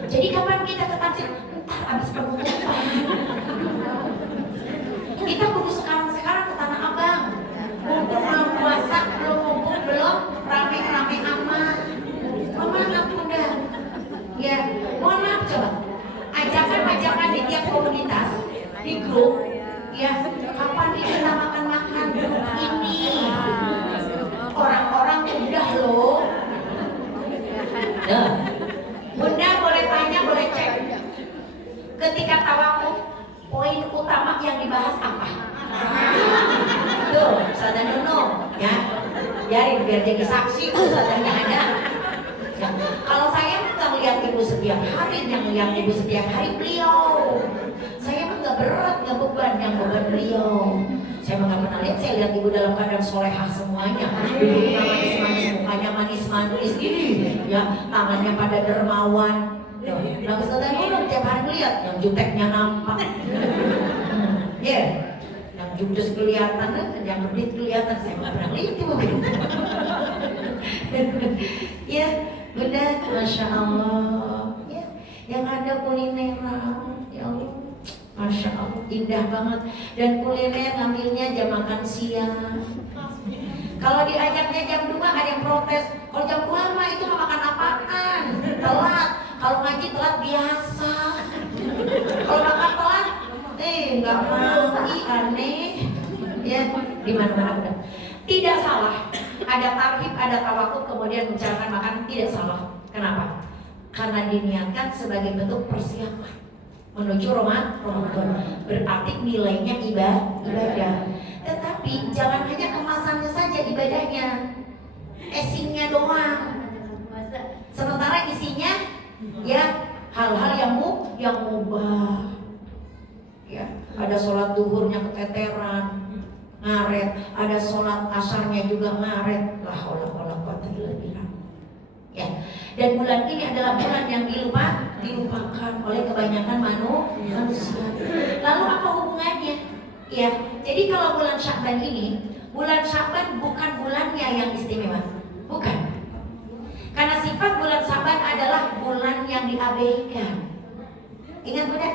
Jadi kapan kita ke tafsir? Entar abis penutupan. Kita kudu sekarang ke Tanah Abang. Mumpung belum puasa, belum rame-rame amat. Mohon maaf Bunda. Ya, mohon maaf coba. Ajakan di tiap komunitas, di grup, ya kapan nih kita makan grup ini? Orang-orang udah loh. Bunda boleh tanya, boleh cek. Ketika tawakuf, poin utama yang dibahas apa? Tuh, Ustazah Nuno, ya, biarin biar jadi saksi, Ustazahnya ada. Ya. Kalau saya nggak melihat ibu setiap hari, yang melihat ibu setiap hari beliau. Saya mah nggak berat, nggak beban, yang beban beliau. Saya mah nggak pernah lihat, saya lihat ibu dalam keadaan solehah semuanya. Duduknya manis-manis, mukanya manis-manis, ini, ya, tangannya pada dermawan. Nah, Ustazah Nuno tiap hari melihat, yang juteknya nampak. Ya, yang judus kelihatan, yang berdit kelihatan, saya nggak pernah lihat ibu. Ya, Bunda, Masya Allah. Ya, yang ada kulineran, ya Allah, Masya Allah, indah banget. Dan kuliner ngambilnya jam makan siang. Kalau diajaknya jam 2 ada yang protes. Kalau jam 2 mah itu nggak makan apaan, telat. Kalau ngaji telat biasa. Kalau makan telat, nggak mau, aneh. Ya, di mana-mana udah. Tidak salah. Ada tarhib, ada tawakuf, kemudian membicarakan makanan, tidak salah. Kenapa? Karena diniatkan sebagai bentuk persiapan menuju Ramadan. Berarti nilainya ibadah. Tetapi jangan hanya kemasannya saja ibadahnya, esingnya doang. Sementara isinya ya hal-hal yang mubah. Ya, ada sholat duhurnya keteteran, ngaret, ada sholat asarnya juga ngaret. La haula wala quwwata illa billah. Ya, dan bulan ini adalah bulan yang dilupakan oleh kebanyakan manusia. Lalu apa hubungannya? Ya, jadi kalau bulan Sya'ban ini, bulan Sya'ban bukan bulannya yang istimewa, bukan. Karena sifat bulan Sya'ban adalah bulan yang diabaikan. Ingat Bunda,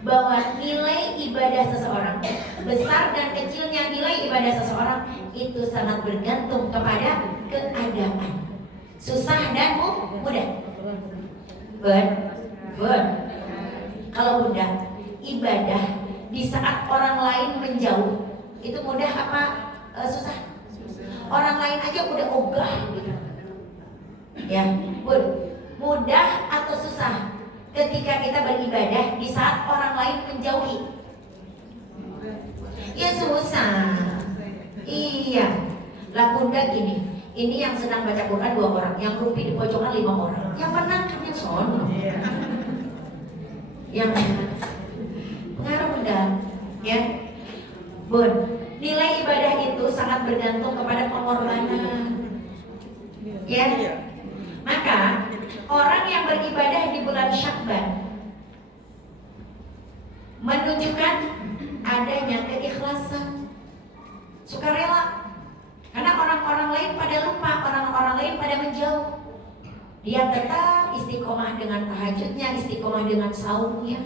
bahwa nilai ibadah seseorang, besar dan kecilnya nilai ibadah seseorang itu sangat bergantung kepada keadaan, susah dan mudah. Bun. Kalau Bunda, ibadah di saat orang lain menjauh itu mudah apa susah? Orang lain aja udah ogah gitu. Ya, Bun, mudah atau susah beribadah di saat orang lain menjauhi? Ya susah. Iya. Lah bunda gini, ini yang sedang baca Quran 2 orang, yang rumpi di pojokan 5 orang. Yang menang kan yang sono. Yang pengaruh bunda, ya. Bun, nilai ibadah itu sangat bergantung kepada pengorbanan. Ya. Maka orang yang beribadah di bulan Syakban menunjukkan adanya keikhlasan, sukarela. Karena orang-orang lain pada lupa, orang-orang lain pada menjauh. Dia tetap istiqomah dengan tahajudnya, istiqomah dengan saumnya.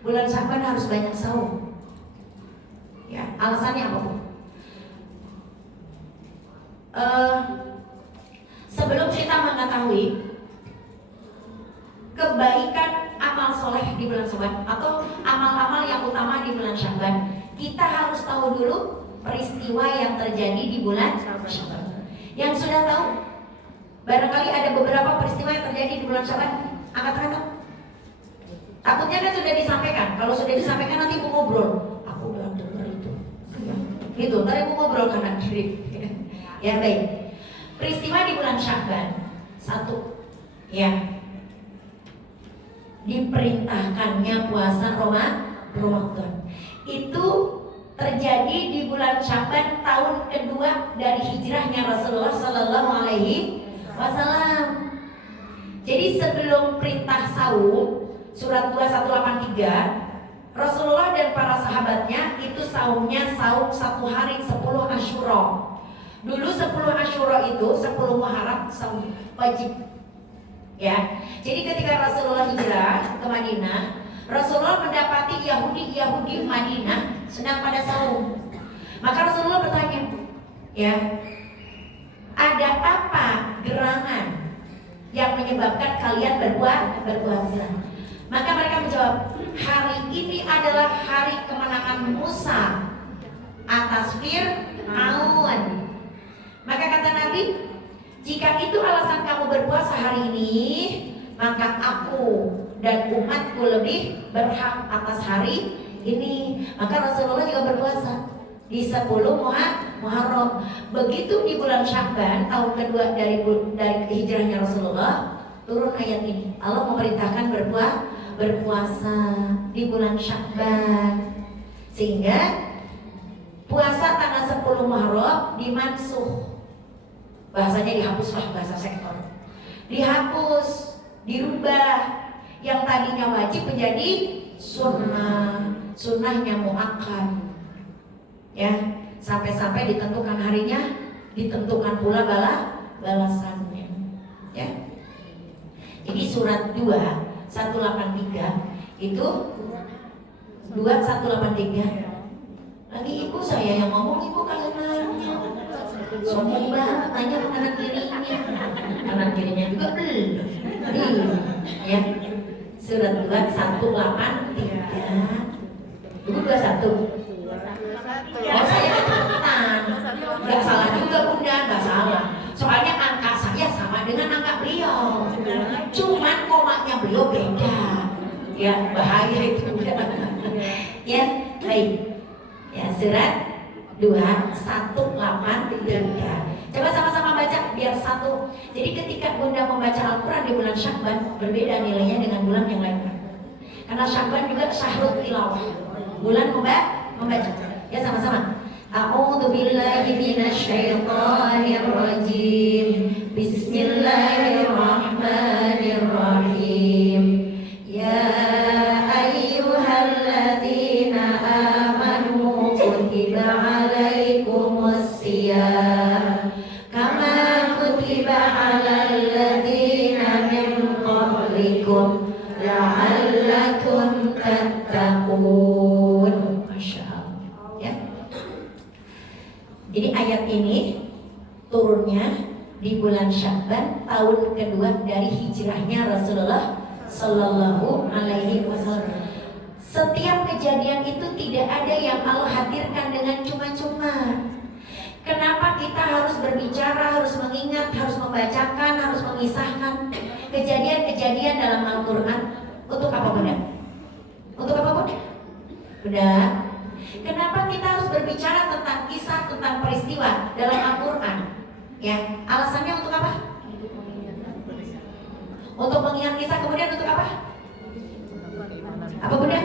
Bulan Syakban harus banyak saum. Ya, alasannya apa, Bu? Sebelum kita mengetahui kebaikan amal soleh di bulan Syakban atau amal-amal yang utama di bulan Syakban, kita harus tahu dulu peristiwa yang terjadi di bulan Syakban. Yang sudah tahu, barangkali ada beberapa peristiwa yang terjadi di bulan Syakban, angkat tangan. Takutnya kan sudah disampaikan. Kalau sudah disampaikan nanti mau ngobrol. Aku udah dengar itu. Gitu, ntar mau ngobrol kanan kiri. Ya baik. Peristiwa di bulan Syakban, 1, ya, diperintahkannya puasa Ramadan. Itu terjadi di bulan Syakban tahun kedua dari hijrahnya Rasulullah Sallallahu Alaihi Wasallam. Jadi sebelum perintah saum, surat 2183, Rasulullah dan para sahabatnya itu saumnya saum 1 hari 10 Asyura. Dulu 10 Asyura itu 10 Muharram saum wajib. Ya. Jadi ketika Rasulullah hijrah ke Madinah, Rasulullah mendapati Yahudi Madinah sedang pada saum. Maka Rasulullah bertanya, ya, ada apa gerangan yang menyebabkan kalian berpuasa? Maka mereka menjawab, hari ini adalah hari kemenangan Musa atas Fir'aun. Maka kata Nabi, jika itu alasan kamu berpuasa hari ini, maka aku dan umatku lebih berhak atas hari ini. Maka Rasulullah juga berpuasa di 10 Muharram. Begitu di bulan Syakban tahun kedua dari hijrahnya Rasulullah, turun ayat ini. Allah memerintahkan berpuasa di bulan Syakban, sehingga puasa tanggal 10 Muharram dimansuh. Bahasanya dihapuslah, bahasa sektor. Dihapus, dirubah. Yang tadinya wajib menjadi sunnah. Sunnahnya muakkad. Ya, sampai-sampai ditentukan harinya, ditentukan pula balasannya. Ya. Jadi surat 2 183 itu 2183. Lagi ibu saya yang ngomong, ibu kalian nanya. Sombong banget, tanya ke kanan kirinya. Kanan kirinya juga belum. Ya. Surat 2 183. Ibu 21. Oh, saya kecepatan. Gak salah juga bunda, gak salah. Soalnya angka saya sama dengan angka beliau. Cuman komanya beliau beda. Ya, bahaya itu. Ya, baik. Ya, surat 2 183. Coba sama-sama baca biar satu. Jadi ketika bunda membaca Al-Quran di bulan Syakban, berbeda nilainya dengan bulan yang lain. Karena Syakban juga syahrul tilawah, bulan membaca. Ya, sama-sama. A'udzu billahi minasyaitonir rajim. Bismillahirrahmanirrahim. Ya ayyuhalladzina amanu kutiba alaikumus siyam kama kutiba alal ladzina min qablikum la'allakum tattaqun. Masya Allah. Ya. Jadi ayat ini turunnya di bulan Syakban tahun kedua dari hijrahnya Rasulullah Sallallahu Alaihi Wasallam. Setiap kejadian itu tidak ada yang Allah hadirkan dengan cuma-cuma. Kenapa kita harus berbicara, harus mengingat, harus membacakan, harus mengisahkan kejadian-kejadian dalam Al-Quran Untuk apa Bunda? Untuk apa Bunda? Bunda, kenapa kita harus berbicara tentang kisah, tentang peristiwa dalam Al-Quran? Ya, alasannya untuk apa? Untuk mengingat kisah, kemudian untuk apa? Apa Bunda?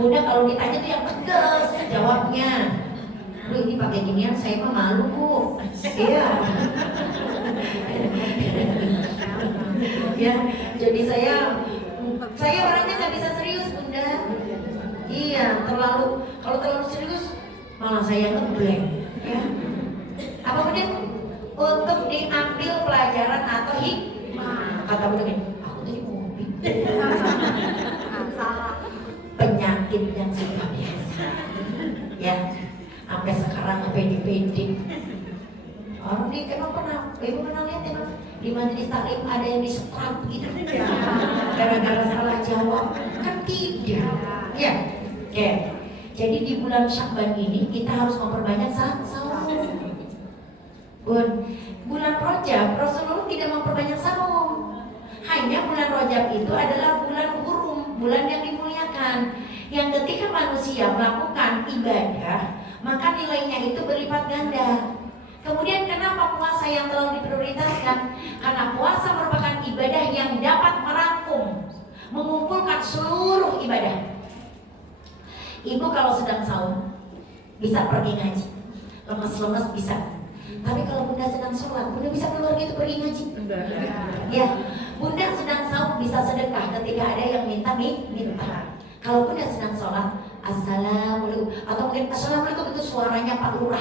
Bunda kalau ditanya tuh yang tegas jawabnya. Lu ini pakai ginian saya mah malu Bu. Iya. Ya, jadi saya orangnya nggak bisa serius Bunda. Iya, kalau terlalu serius malah saya ngeblank. Ya. Apa Bunda? Untuk diambil pelajaran atau hikmah. Kata Bunda gini, aku tadi mau ngomong. Penyakit yang sudah biasa. Ya, sampai sekarang pede-pede. Orang nih emang pernah, ibu pernah lihat emang di majelis taklim ada yang disetrap gitu gara-gara salah jawab? Kan tidak. Ya, oke. Jadi di bulan Syakban ini kita harus memperbanyak saum. Bulan Rajab Rasulullah tidak memperbanyak saum. Hanya bulan Rajab itu adalah bulan hurum, bulan yang dimuliakan, yang ketika manusia melakukan ibadah maka nilainya itu berlipat ganda. Kemudian kenapa puasa yang terlalu diprioritaskan? Karena puasa merupakan ibadah yang dapat merangkum, mengumpulkan seluruh ibadah. Ibu kalau sedang saum bisa pergi ngaji, lemes-lemes bisa. Tapi kalau Bunda sedang sholat, Bunda bisa keluar gitu pergi ngaji. Ya, Bunda sedang saum bisa sedekah ketika ada yang minta. Kalau Bunda sedang sholat, assalamualaikum, atau mungkin assalamualaikum itu suaranya Pak Lurah.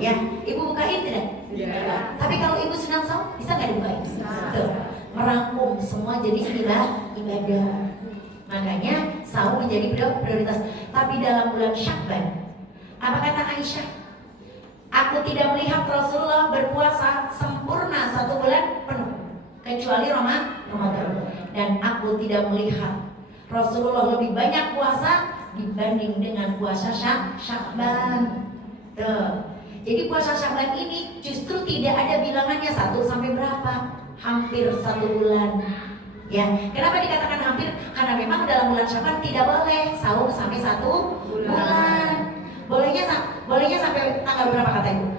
Ya, ibu bukain tidak? Ya. Tapi kalau ibu sedang saum, bisa nggak dibukain? Tuh, merangkum semua jadi ibadah. Makanya saum menjadi prioritas. Tapi dalam bulan Syakban, apa kata Aisyah? Aku tidak melihat Rasulullah berpuasa sempurna 1 bulan penuh kecuali Ramadan. Dan aku tidak melihat Rasulullah lebih banyak puasa dibanding dengan puasa Syakban. Tuh. Jadi puasa Syakban ini justru tidak ada bilangannya 1 sampai berapa? Hampir 1 bulan. Ya, kenapa dikatakan hampir? Karena memang dalam bulan Syakban tidak boleh saum sampai 1 bulan. Bolehnya sampai tanggal berapa kata ibu?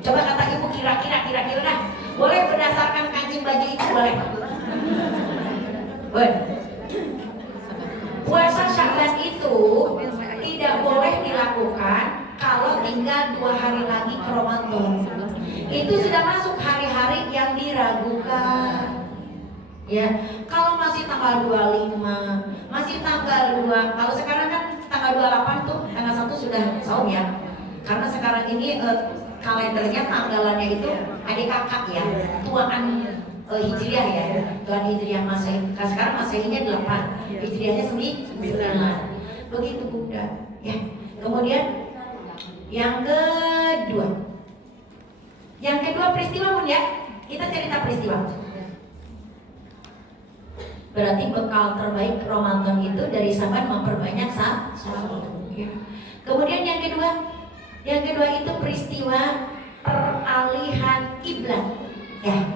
Coba kata ibu kira-kira dah. Boleh berdasarkan kancing baju itu boleh. Puasa Syakban itu tidak boleh dilakukan kalau tinggal 2 hari lagi ke Ramadan. Itu sudah masuk hari-hari yang diragukan. Ya, kalau masih tanggal 25, masih tanggal 2, kalau sekarang kan tanggal 28 tuh, tanggal 1 sudah saum ya. Karena sekarang ini kalendernya tanggalannya itu adik kakak ya, tuaan Hijriah ya, tuan Hijriah Masehi. Sekarang Masehinya 8, Hijriahnya 9. Begitu Bunda. Ya. Kemudian yang kedua peristiwa Bunda ya. Kita cerita peristiwa. Berarti bekal terbaik Ramadan itu dari Saban memperbanyak saum. Ya. Kemudian yang kedua itu peristiwa peralihan kiblat. Ya.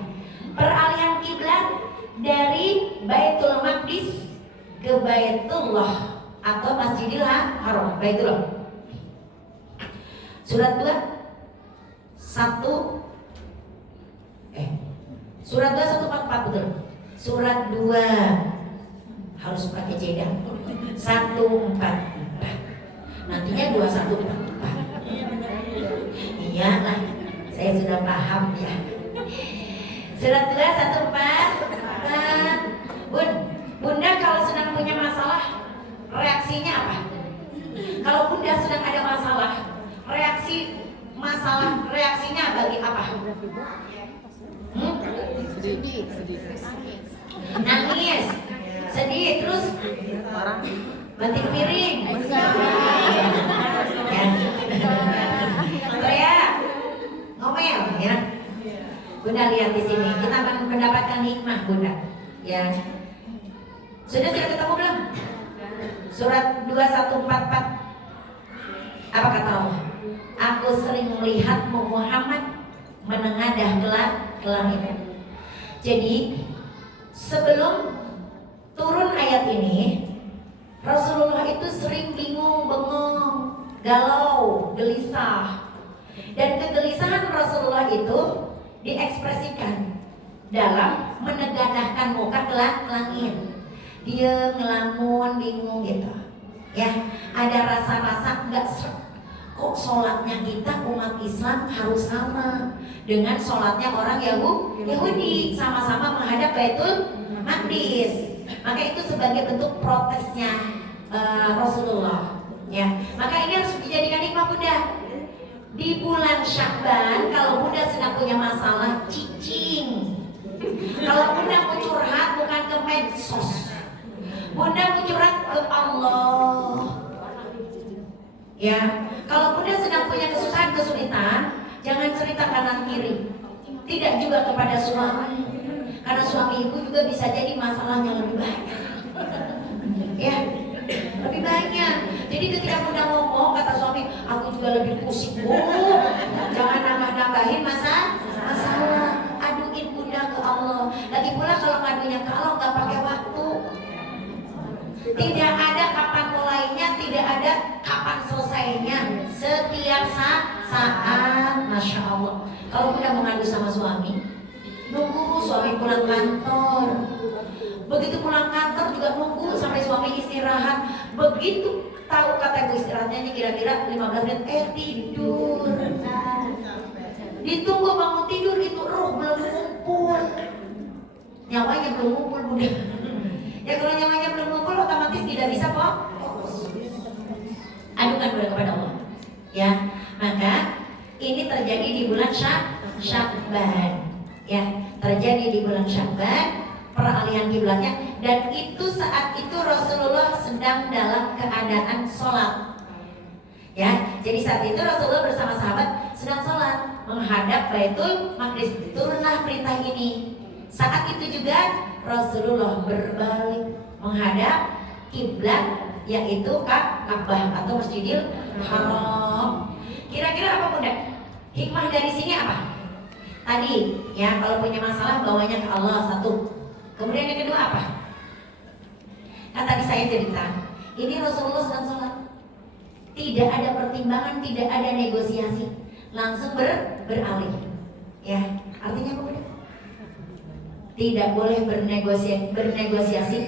Peralihan kiblat dari Baitul Maqdis ke Baitullah atau Masjidil Haram, Baitullah. Surat 2 144 betul. Surat 2 harus pakai jeda. 144. Nantinya 2144. Iyalah, saya sudah paham ya. Surat 2 144. Bunda kalau sedang punya masalah, reaksinya apa? Kalau Bunda sedang ada masalah, reaksinya bagi apa? Sedih. Nangis, sedih, terus banting piring, teriak, ngomel, ya. Bunda lihat di sini, kita akan mendapatkan hikmah Bunda, ya. Sudah ketemu belum? Surat 2144. Apa kata Allah? Aku sering melihat Muhammad menengadah ke langit. Jadi sebelum galau, gelisah. Dan kegelisahan Rasulullah itu diekspresikan dalam menegadahkan muka ke langit. Dia ngelamun, bingung gitu. Ya, ada rasa-rasa enggak kok sholatnya kita umat Islam harus sama dengan sholatnya orang Yahudi, sama-sama menghadap Baitul Maqdis. Maka itu sebagai bentuk protesnya Rasulullah. Ya, maka ini harus dijadikan hikmah Bunda. Di bulan Sya'ban kalau Bunda sedang punya masalah, cicing. Kalau Bunda mau curhat bukan ke medsos, Bunda mau curhat ke Allah. Ya, kalau Bunda sedang punya kesusahan, kesulitan, jangan cerita kanan kiri. Tidak juga kepada suami, karena suami ibu juga bisa jadi masalahnya lebih banyak. Ya, lebih banyak. Jadi ketika Bunda ngomong, kata suami, aku juga lebih pusing Bu, jangan nambah-nambahin masalah. Aduin Bunda ke Allah. Lagi pula kalau ngadunya ke Allah nggak pakai waktu. Tidak ada kapan mulainya, tidak ada kapan selesainya. Setiap saat, Masya Allah. Kalau Bunda mengadu sama suami, nunggu suami pulang kantor. Begitu pulang kantor juga nunggu sampai suami istirahat. Begitu tahu kata ibu istirahatnya ini kira-kira 15 menit, tidur. Ditunggu bangun tidur itu roh belum ngumpul, nyawanya belum ngumpul Bunda. Ya kalau nyawanya belum ngumpul otomatis tidak bisa fokus. Adukan kepada Allah. Ya, maka ini terjadi di bulan Sya'ban. Ya, terjadi di bulan Sya'ban peralihan kiblatnya, dan itu saat itu Rasulullah sedang dalam keadaan sholat. Ya, jadi saat itu Rasulullah bersama sahabat sedang sholat menghadap Baitul Maqdis. Turunlah perintah ini. Saat itu juga Rasulullah berbalik menghadap kiblat, yaitu Ka'bah atau Masjidil Haram. Kira-kira apa Bunda? Hikmah dari sini apa? Tadi ya, kalau punya masalah bawanya ke Allah, satu. Kemudian yang kedua apa? Kan tadi saya cerita, ini Rasulullah sedang sholat, tidak ada pertimbangan, tidak ada negosiasi, langsung beralih. Ya, artinya apa? Tidak boleh bernegosiasi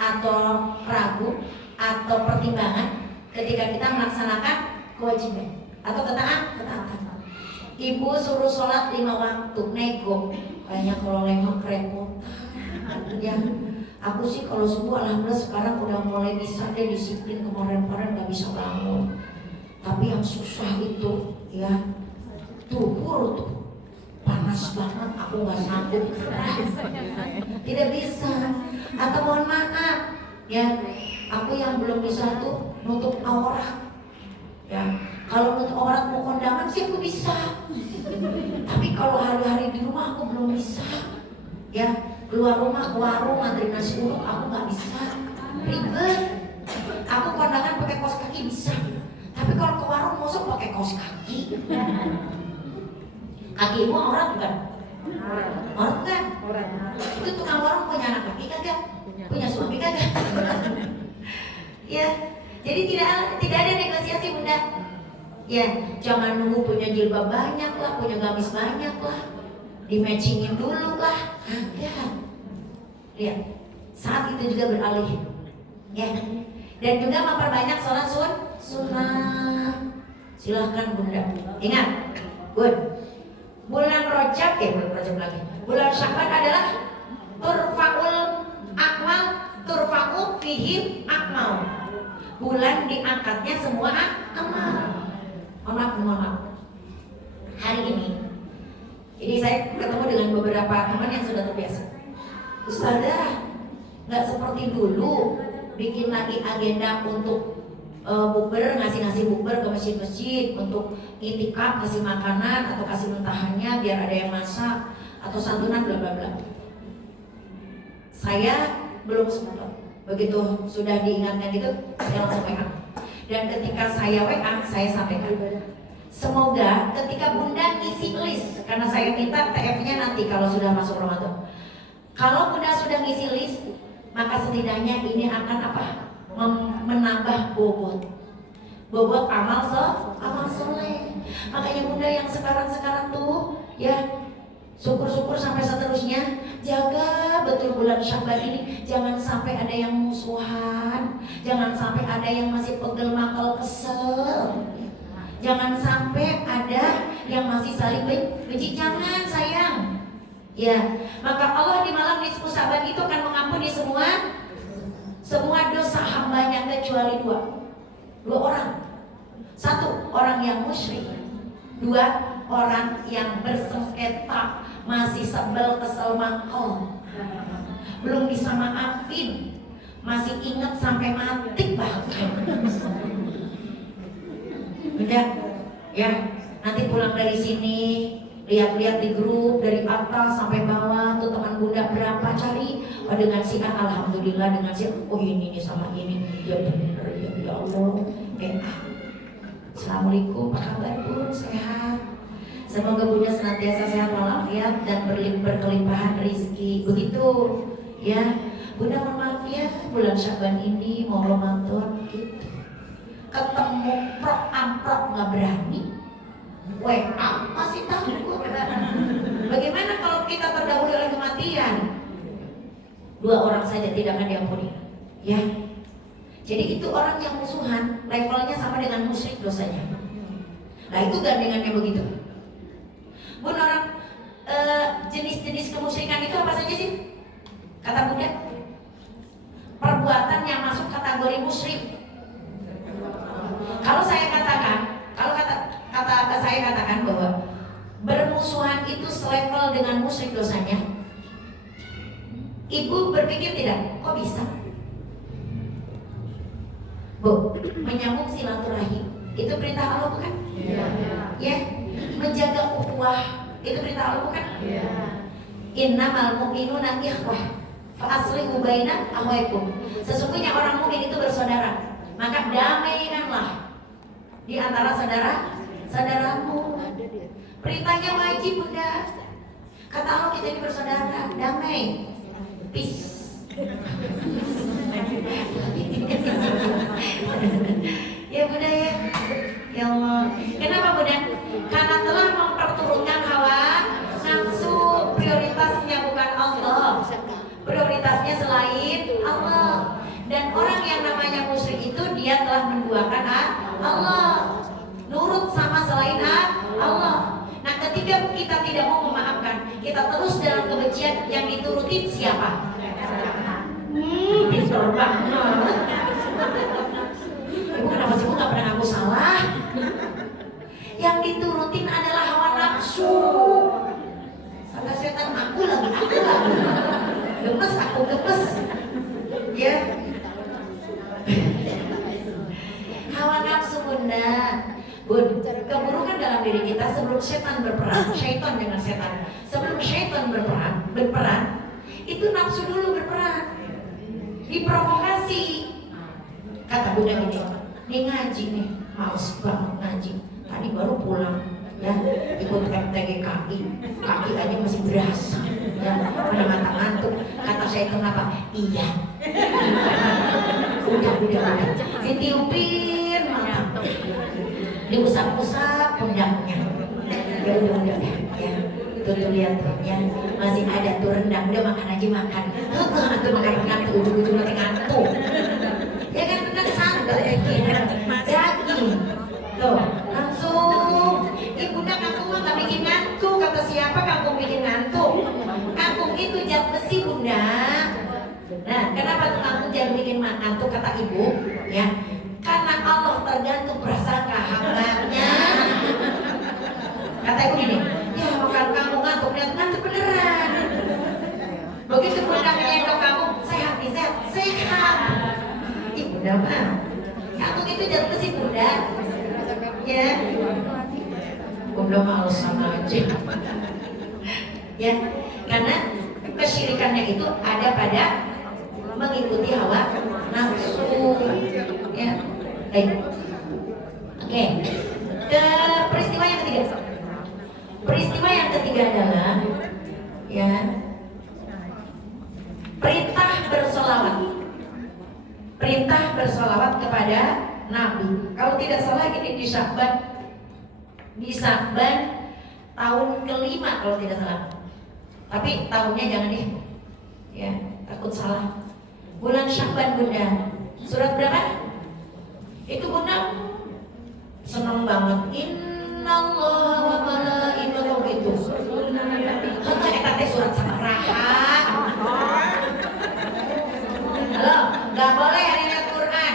atau ragu atau pertimbangan ketika kita melaksanakan kewajiban atau ketaatan. Ibu suruh sholat 5 waktu, nego. Kayaknya kalau nengok repotan. Ya, aku sih kalau subuh alhamdulillah sekarang udah mulai bisa deh disiplin. Kemarin-kemarin gak bisa bangun. Tapi yang susah itu ya tuhur tuh, panas banget, aku gak sanggup. Tidak bisa. Atau mohon maaf ya, aku yang belum bisa tuh nutup aurat. Ya, kalau nutup aurat mau kondangan sih aku bisa. Tapi kalau hari-hari di rumah aku belum bisa. Ya, keluar rumah ke warung ngantri nasi uduk aku nggak bisa, ribet. Aku kondangan pakai kaos kaki bisa, tapi kalau ke warung mosok pakai kaos kaki. Kaki ibu aurat bukan? Aurat kan? Itu tukang warung punya anak laki kagak? Punya suami kagak? Ya, jadi tidak ada negosiasi Bunda. Ya, jangan nunggu punya jilbab banyak lah, punya gamis banyak lah, di-matchingin dulu lah. Kagak. Lihat, saat itu juga beralih. Ya. Dan juga memperbanyak sholat sunnah. Silahkan Bunda. Ingat, Bun, bulan Rajab, bulan Rajab lagi. Bulan Sya'ban adalah turfa'u fihi akmal. Bulan diangkatnya semua amal. Mohon maaf. Hari ini, saya ketemu dengan beberapa teman yang sudah terbiasa. Ustazah, nggak seperti dulu bikin lagi agenda untuk bukber, ngasih bukber ke masjid-masjid untuk itikaf, kasih makanan atau kasih mentahannya biar ada yang masak atau santunan bla bla bla. Saya belum sempat. Begitu sudah diingatkan gitu, saya langsung WA. Dan ketika saya WA, saya sampaikan, semoga ketika Bunda ngisi list, karena saya minta TF-nya nanti kalau sudah masuk Ramadan. Kalau Bunda sudah ngisi list, maka setidaknya ini akan menambah bobot. bobot amal soleh. Makanya bunda yang sekarang tuh ya, syukur-syukur sampai seterusnya, jaga betul bulan Sya'ban ini. Jangan sampai ada yang musuhan, jangan sampai ada yang masih pegel mangkal kesel, jangan sampai ada yang masih saling benci. Jangan sayang. Ya, maka Allah di malam nisfu Sya'ban itu akan mengampuni semua dosa hambanya kecuali dua orang. Satu, orang yang musyrik. Dua, orang yang bersengketa, masih sebel kesel mangkal, belum bisa maafin, masih ingat sampai mati bahkan. Udah ya, nanti pulang dari sini lihat-lihat di grup dari atas sampai bawah tuh teman bunda berapa, cari dengan si A, alhamdulillah, dengan si A, oh ini nih sama ini, ya bener ya Allah. Assalamualaikum, apa kabar bun, sehat? Semoga bunda senantiasa sehat walafiat dan berkelimpahan rezeki. Begitu ya bunda. Mohon maaf ya, bulan Sya'ban ini mau Ramadan gitu, ketemu prok amprok nggak berani, WA masih takut. Bagaimana kalau kita terdahulu oleh kematian? 2 orang saja tidak akan diampuni ya. Jadi itu orang yang musuhan, levelnya sama dengan musyrik dosanya. Nah itu gandengannya begitu. Bun, orang jenis-jenis kemusyrikan itu apa saja sih? Kata Buddha, perbuatan yang masuk kategori musyrik. Kalau saya katakan, saya katakan bahwa bermusuhan itu selevel dengan musyrik dosanya, ibu berpikir tidak, kok bisa? Bu, menyambung silaturahim itu perintah Allah bukan? Ya, menjaga ukhuwah itu perintah Allah bukan? Innamal mu'minuna ikhwah fa aslihu baina akhawaykum. Sesungguhnya orang mukmin itu bersaudara, maka damaikanlah di antara saudaramu. Perintahnya wajib bunda. Kata Allah kita ini bersaudara, damai, peace. Ya bunda ya, ya Allah. Kenapa bunda? Karena telah memperturutkan hawa nafsu. Prioritasnya bukan Allah, prioritasnya selain Allah. Dan orang yang namanya musyrik itu dia telah menduakan Allah, nurut sama selain Allah. Nah ketika kita tidak mau memaafkan, kita terus dalam kebencian, yang diturutin siapa? Pintar banget. Ibu kenapa sih ibu gak pernah ngaku salah? Yang diturutin adalah hawa nafsu. Kata setan aku lagi. Gemes, aku gemes. Ya. Hawa nafsu bunda. Bun, keburukan dalam diri kita sebelum setan berperan, syaitan dengan setan. Sebelum syaitan berperan, itu nafsu dulu berperan. Diprovokasi. Kata bunda gini, nih ngaji nih, males banget ngaji. Tadi baru pulang, ya ikut MTG kaki aja masih berasa, ya pada mata ngantuk. Kata syaitan apa? Iya. Udah, ditiupin mata, diusap-usap pundaknya. Ya udah ya. Tuh lihat tuh ya, masih ada tuh rendang, udah makan aja makan. Tuh makan rendang tuh ujung-ujung nanti ngantuk. Ya kan rendang santai daging. Tuh langsung ibunda kangkung mah gak bikin ngantuk. Kata siapa kangkung bikin ngantuk? Kangkung itu zat besi bunda. Nah kenapa tuh kangkung jangan bikin ngantuk kata ibu? Ya karena Allah tergantung prasangka hambanya. Kata ibu gini, ya makan kamu ngantuk beneran. Begitu bunda ngendong kamu, sehat. Ibu udah mah kamu itu jatuh besi bunda. Ya bunda males sama aja. Ya karena kesyirikannya itu ada pada mengikuti hawa nafsu. Ya oke. Ke peristiwa yang ketiga. Peristiwa yang ketiga adalah ya perintah bersolawat kepada Nabi. Kalau tidak salah ini di Sya'ban tahun kelima kalau tidak salah. Tapi tahunnya jangan deh, ya takut salah. Bulan Sya'ban Bunda. Surat berapa? Itu Bunda senang banget. Innallaha wa malaikatahu itu. Heuh eta teh surat sabaraha? Halo, enggak boleh ada Quran.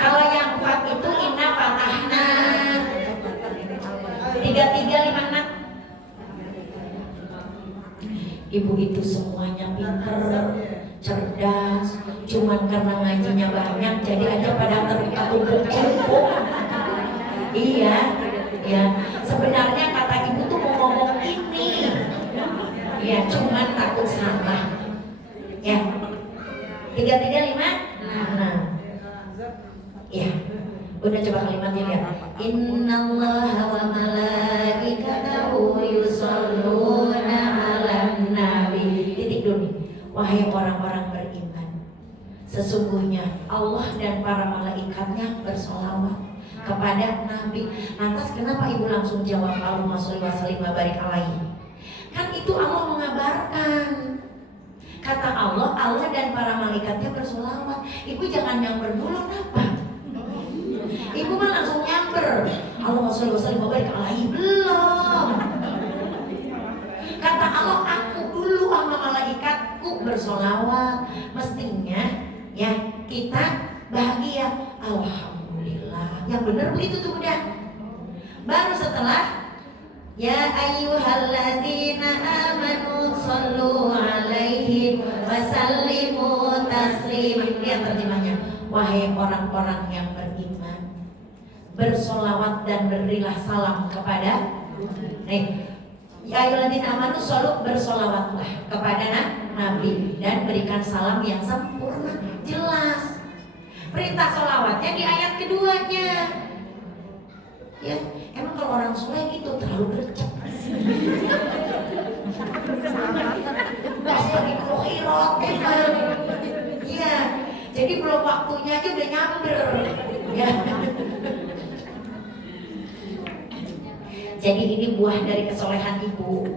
Kalau yang fat itu inna fatahna 3356. Ibu itu semuanya pinter, cerdas, cuman karena ngajinya banyak jadi aja pada tertumpuk-tumpuk. Iya, ya. Sebenarnya kata ibu tuh mau ngomong ini, ya cuman takut salah. Ya, 335. Nah, ya. Udah coba kalimatnya lihat. Innallaha wa malaikatahu yusholluna 'alan nabi. Titik dulu nih. Wahai orang-orang beriman, sesungguhnya Allah dan para malaikatnya bersolawat kepada Nabi. Lantas kenapa ibu langsung jawab Allahumma sholli wa sallim wa barik alaihi? Kan itu Allah mengabarkan. Kata Allah dan para malaikatnya bersolawat. Ibu jangan nyamber dulu, kenapa? Ibu mah langsung nyamber. Allahumma sholli wa sallim wa barik alaihi. Belum. Kata Allah, aku dulu sama malaikatku bersolawat. Mestinya ya kita bahagia. Alhamdulillah. Yang benar begitu tuh udah. Baru setelah ya ayyuhalladzina amanu shollu alaihi wasallimu taslim. Lihat terjemahnya. Wahai orang-orang yang beriman, bersolawat dan berilah salam kepada ya ayyuhalladzina amanu shollu, bersolawatlah kepada Nabi dan berikan salam yang sempurna. Jelas perintah solawatnya di ayat keduanya. Ya, emang kalau orang soleh gitu terlalu gercep. Pas lagi khairat emang. Iya, jadi belum waktunya aja udah nyamber. Ya. Jadi ini buah dari kesolehan ibu,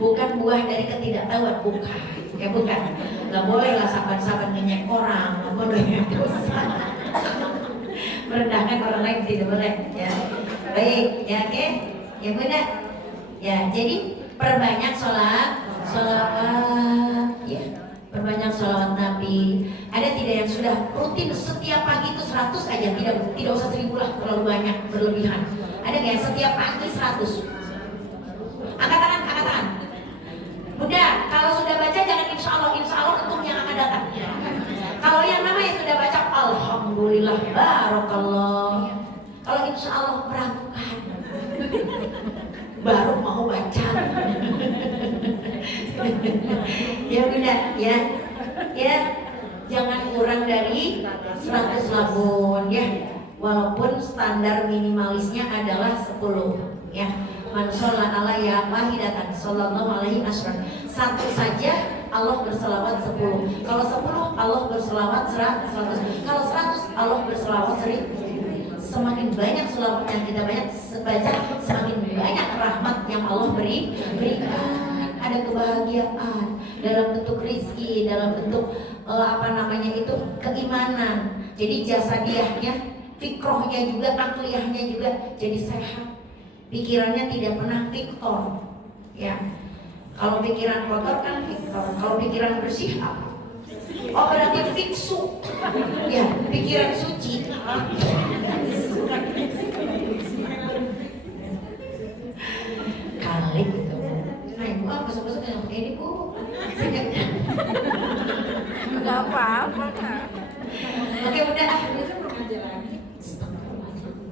bukan buah dari ketidaktahuan, bukan. Ya bukan. Gak boleh lah saban-saban ngenyek orang, gak boleh dosa. Merendahkan orang lain tidak boleh. Ya, baik, ya oke, ya Bunda. Ya, jadi perbanyak sholawat, ya, perbanyak sholawat Nabi. Ada tidak yang sudah rutin setiap pagi itu 100 aja, tidak usah 1000 lah, terlalu banyak berlebihan. Ada nggak yang setiap pagi 100? Angkat tangan. Bunda, kalau sudah baca jangan insya Allah untung yang akan datang. Kalau yang namanya sudah baca alhamdulillah, barokallah. Kalau insya Allah meragukan, baru mau baca. Ya Bunda, ya jangan kurang dari 100 labun ya. Walaupun standar minimalisnya adalah 10 ya. Man sholla alaiya wahidatan sallallahu alaihi wasallam. Satu saja Allah berselawat 10. Kalau 10 Allah berselawat 100. Kalau 100 Allah berselawat 1000. Semakin banyak selawat yang kita baca, semakin banyak rahmat yang Allah berikan. Ada kebahagiaan dalam bentuk rizki, dalam bentuk keimanan. Jadi jasadiahnya, fikrohnya juga, akliyahnya juga jadi sehat. Pikirannya tidak pernah fiktor. Ya, kalau pikiran kotor kan fiktor. Kalau pikiran bersih apa? Oh berarti fiksu. Ya, pikiran suci. Kali gitu. Nah ibu besok-besok yang ini bu. Nggak apa-apa Kak. Oke udah.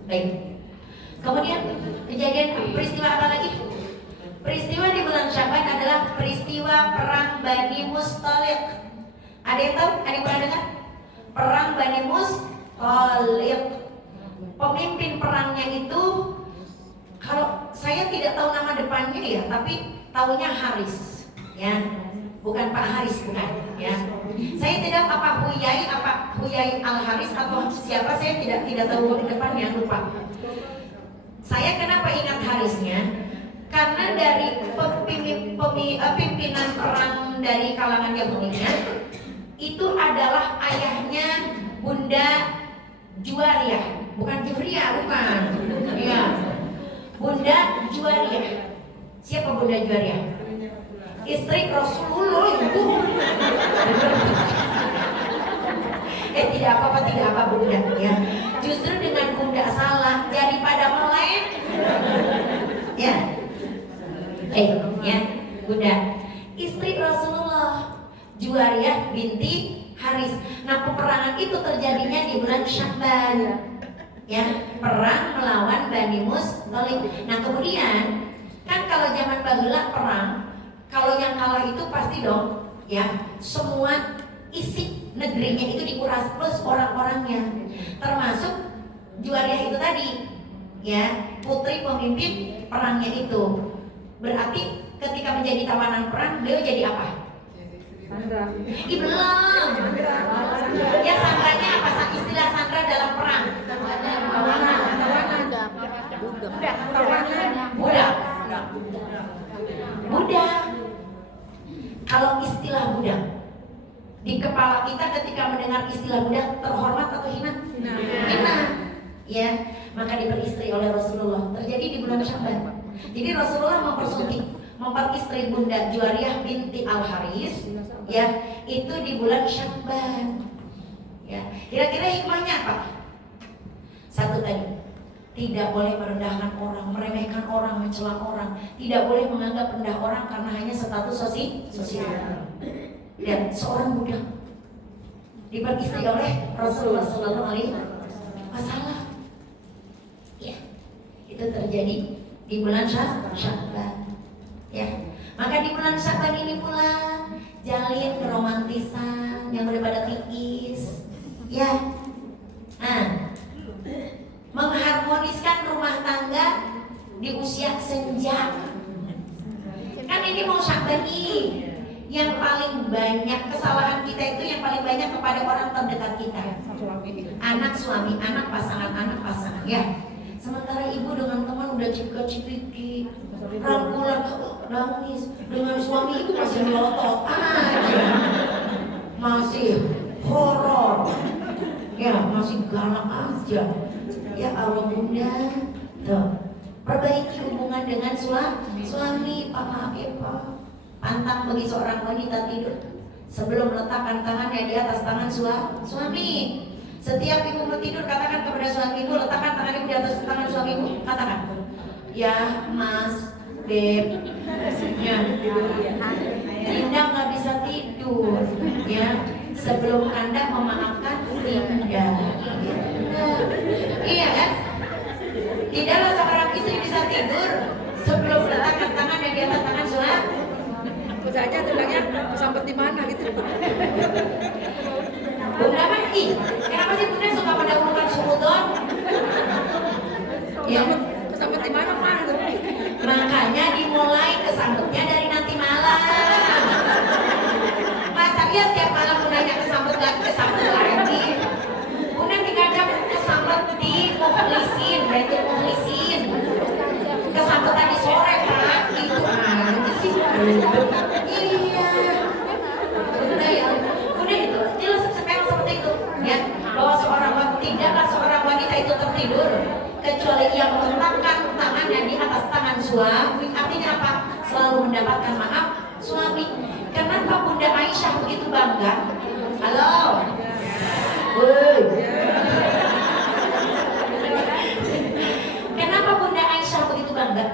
Baik. Kemudian kejadian peristiwa apa lagi? Peristiwa di bulan Sya'ban adalah peristiwa perang Bani Mustaliq. Ada yang tahu? Ada yang pernah dengar? Perang Bani Mustaliq. Pemimpin perangnya itu, kalau saya tidak tahu nama depannya ya, tapi taunya Haris. Ya, bukan Pak Haris, bukan ya. Saya tidak apa Huyai Al Haris atau siapa, saya tidak tahu depannya, lupa. Saya kenapa ingat Harisnya? Karena dari pimpinan perang dari kalangan Yahudinya itu adalah ayahnya Bunda Juwariyah, bukan Juhriyah, bukan. Ya. Bunda Juwariyah. Siapa Bunda Juwariyah? Istri Rasulullah itu. Tidak apa Bunda ya. Justru dengan Bunda salah jadi pada melek. Ya. Ya, Bunda. Istri Rasulullah Juwariyah binti Haris. Nah, peperangan itu terjadinya di bulan Sya'ban. Ya, perang melawan Bani Musthalib. Nah, kemudian kan kalau zaman baheula perang, kalau yang kalah itu pasti dong, ya, semua isi negerinya itu dikuras plus orang-orangnya, termasuk Juwariyah itu tadi, ya, putri pemimpin perangnya itu. Berarti ketika menjadi tawanan perang, beliau jadi apa? Sandra. Belum. Ya, sandranya apa? Istilah sandra dalam perang. Budak. Kalau istilah budak di kepala kita ketika mendengar istilah budak terhormat atau hina? Hina. Ya, maka diperistri oleh Rasulullah. Terjadi di bulan Sya'ban. Jadi Rasulullah memperistri Bunda Juwariyah binti Al Haris, ya, itu di bulan Sya'ban. Ya, kira-kira hikmahnya apa? Satu tadi, tidak boleh merendahkan orang, meremehkan orang, mencela orang, tidak boleh menganggap rendah orang karena hanya status sosial. Dan seorang budak diperistri oleh Rasulullah Sallallahu Alaihi Wasallam. Ya, itu terjadi di bulan Sya'ban. Ya, maka di bulan Sya'ban ini pula jalin keromantisan yang daripada tiis. Ya, nah, mengharmoniskan rumah tangga di usia senja. Kan ini mau Sya'ban nih, yang paling banyak kesalahan kita itu yang paling banyak kepada orang terdekat kita. Anak suami, anak pasangan, ya. Sementara ibu dengan teman udah cipika-cipiki, rangkulan, nangis. Dengan suami itu masih melotot aja, masih horor, ya, masih galak aja. Ya Allah, Bunda, tuh, perbaiki hubungan dengan suami. Pak, maaf ya Pak, pantang bagi seorang wanita tidur sebelum meletakkan tangannya di atas tangan suami. Setiap ibu mau tidur, katakan kepada suami ibu, letakkan tangan ibu di atas tangan suamimu. Katakan, ya Mas, Beb, ya, Dinda nggak bisa tidur, ya, sebelum Anda memaafkan Dinda. Iya kan? Tidaklah seorang istri bisa tidur sebelum meletakkan tangannya di atas tangan suami. Bisa aja bilangnya sampai di mana gitu. Bunda kan, kenapa sih Bunda suka mendahulukan sudon? Ya, Sampai di mana mah? makanya dimulai kesambutnya dari nanti malam. Masa dia tiap malam Bundanya kesambut lagi. Bunda 3 jam kesambut di Mukhlisin, Baitul Mukhlisin. Kesambut tadi sore Pak, itu aja sih. Iya. Bunda ya, Bunda itu jelas sepele seperti itu, ya, bahwa tidaklah seorang wanita itu tertidur kecuali ia meletakkan tangannya di atas tangan suami. Artinya apa? Selalu mendapatkan maaf suami. Kenapa Bunda Aisyah begitu bangga? Halo, woi. Kenapa Bunda Aisyah begitu bangga?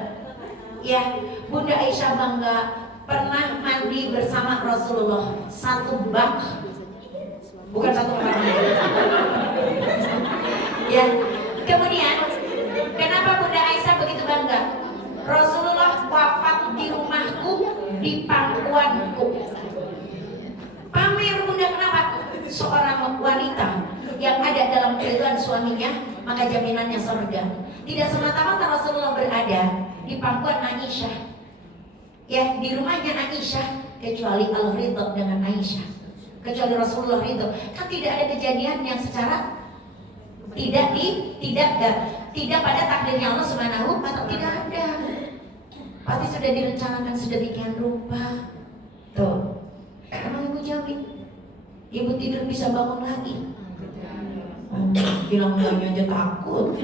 Ya, Bunda Aisyah bangga pernah mandi bersama Rasulullah satu bak, bukan satu kamar. Ya, kemudian kenapa Bunda Aisyah begitu bangga? Rasulullah wafat di rumahku, di pangkuanku. Pamer Bunda, kenapa? Seorang wanita yang ada dalam kehidupan suaminya, maka jaminannya surga. Tidak semata-mata Rasulullah berada di pangkuan Aisyah, ya, di rumahnya Aisyah, kecuali Allah ridho dengan Aisyah, kecuali Rasulullah ridho. Kan tidak ada kejadian yang secara tidak pada takdirnya Allah Subhanahu wa Ta'ala, tidak ada. Pasti sudah direncanakan sedemikian rupa. Tuh, emang ibu jamin ibu tidur bisa bangun lagi? Bilang enggaknya aja takut.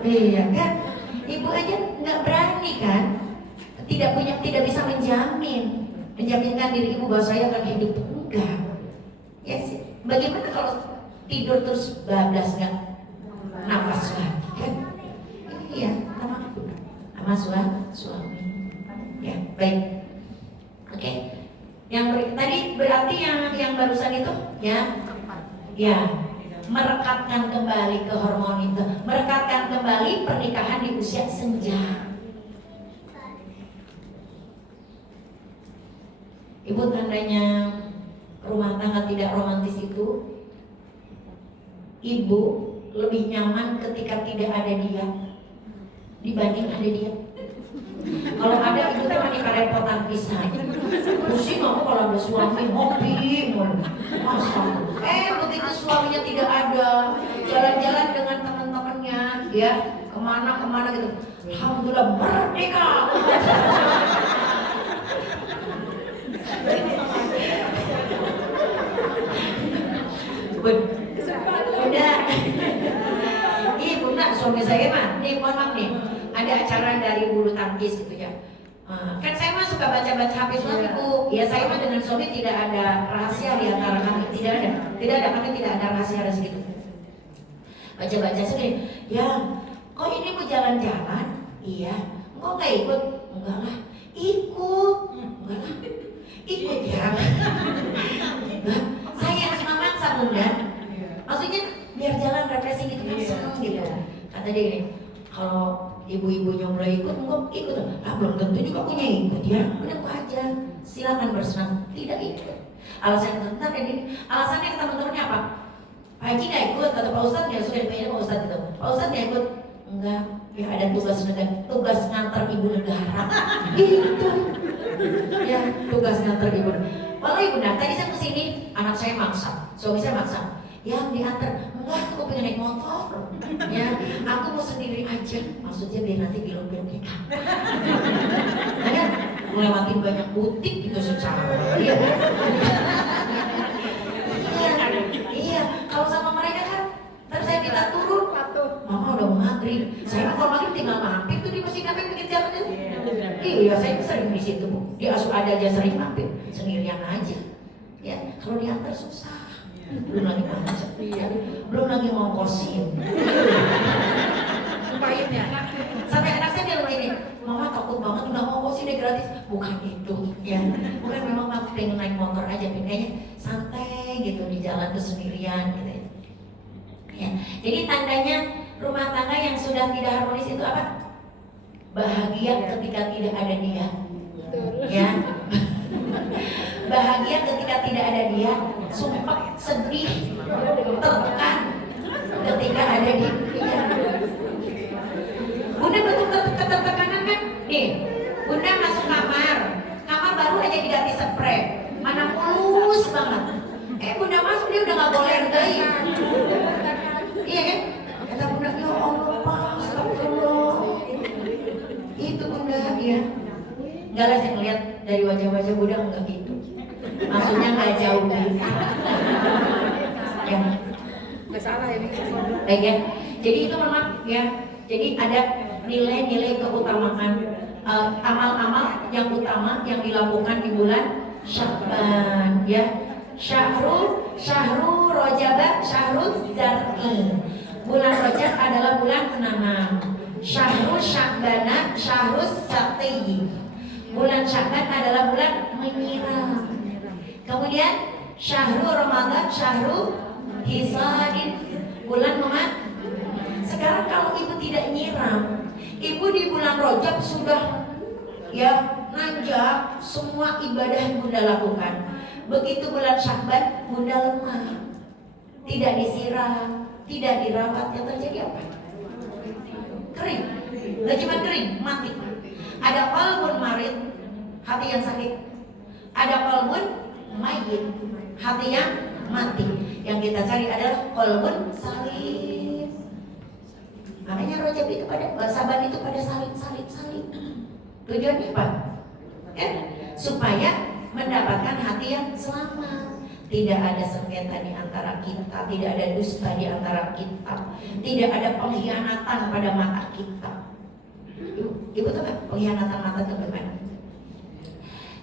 Iya kan? Ibu aja nggak berani kan? Tidak bisa menjaminkan diri ibu bahwa saya akan hidup, enggak. Ya sih. Bagaimana kalau tidur terus bablas nggak nafas lagi kan? Iya, sama suami. Ya, baik. Oke. Tadi berarti yang barusan itu ya merekatkan kembali ke hormon itu, merekatkan kembali pernikahan di usia senja. Ibu, tandanya rumah tangga tidak romantis itu, ibu lebih nyaman ketika tidak ada dia dibanding ada dia. Kalau ada ibu teh mani karepotan pisan. Pusing aku kalau ada suami hobi mulu. Masa? Begitu suaminya tidak ada, jalan-jalan dengan teman-temannya, ya kemana gitu. Alhamdulillah merdeka. Udah. Ibu nak, suami saya mah, nih mohon maaf nih, ada acara dari bulu tangkis gitu ya. Kan saya mah suka baca-baca HP suami bu. Ya saya mah dengan suami tidak ada rahasia di antara kami, tidak ada kami tidak ada rahasia gitu. Baca-baca segini, ya kok ini mau jalan-jalan? Iya, kok nggak ikut? Enggak lah, ikut, enggak lah, ikut ya. Saya semangat bunda, maksudnya biar jalan refreshing gitu kan, seneng gitu. Kata dia gini, kalau ibu-ibunya mulai ikut, enggak ikut. Belum tentu juga punya ikut ya. Udah aku aja, silakan bersenang, tidak ikut. Alasannya tentang ini, alasannya ke teman-temannya apa? Pak Haji nggak ikut, atau Pak Ustadz ya sudah ditanya Pak Ustadz itu. Pak Ustadz nggak ikut, enggak. Ya ada tugas ngantar ibu negara. Gitu. Ya tugas ngantar ibu. Walau ibu nah, tadi saya kesini, anak saya maksa, suami saya maksa. Yang diantar, enggak, aku pengen naik motor. Ya, aku mau sendiri aja. Maksudnya biar nanti belok-belok ikan. Ya, melewatin banyak butik gitu secara. Iya. Iya, kalau sama mereka kan, ntar saya minta turun. Mama udah mau maghrib. Saya kalau maghrib tinggal mampir tuh di masjid apa pinggir jalan itu. Iya, saya sering di situ bu. Di Asuh ada aja sering mampir, sendirian aja. Ya, kalau diantar susah. Belum lagi macet, belum lagi ngongkosin. Sumpahinnya. Sampai anak saya bilang ini, mama takut banget nggak ngongkosin deh gratis. Bukan itu, ya. Bukan, memang aku pengen naik motor aja, kayaknya santai gitu di jalan tuh sendirian gitu. Ya, jadi tandanya rumah tangga yang sudah tidak harmonis itu apa? Bahagia ketika tidak ada dia. Ya. Bahagia ketika tidak ada dia, sumpah sedih, tertekan ketika ada dia. Bunda betul ketertekanan kan? Nih, Bunda masuk kamar baru aja diganti spray, mana mulus banget. Bunda masuk dia udah nggak boleh gay. Iya kan? Kata Bunda, ya Allah Pak, astagfirullah. Itu Bunda ya. Enggak lah, saya ngeliat dari wajah-wajah Bunda enggak gitu. Maksudnya nggak jauh dari ya. Nggak salah ini. Baik ya. Jadi itu memang ya. Jadi ada nilai-nilai keutamaan amal-amal yang utama yang dilakukan di bulan Sya'ban ya. Syahrul Rajab, Syahrul Zar'i. Bulan Rajab adalah bulan penanam. Syahrul Sya'bana, Syahrul Saqi. Bulan Sya'ban adalah bulan menyiram. Kemudian Syahrul Ramadan, Syahrul Hisadin, bulan Muharram. Sekarang kalau ibu tidak nyiram, ibu di bulan Rajab sudah ya nanjak semua ibadah yang Bunda lakukan. Begitu bulan Sya'ban Bunda lemah, tidak disiram, tidak dirawat, yang terjadi apa? Kering. Gak cuma kering, mati. Ada qalbun marid, hati yang sakit. ada qalbun mayyit, hati yang mati. Yang kita cari adalah qalbun salim. Makanya Rajab itu Saban itu pada salib. Tujuannya apa? Supaya mendapatkan hati yang selamat. Tidak ada sengketa di antara kita, tidak ada dusta di antara kita, tidak ada pengkhianatan pada mata kita. Ibu tahu nggak pengkhianatan mata itu bagaimana?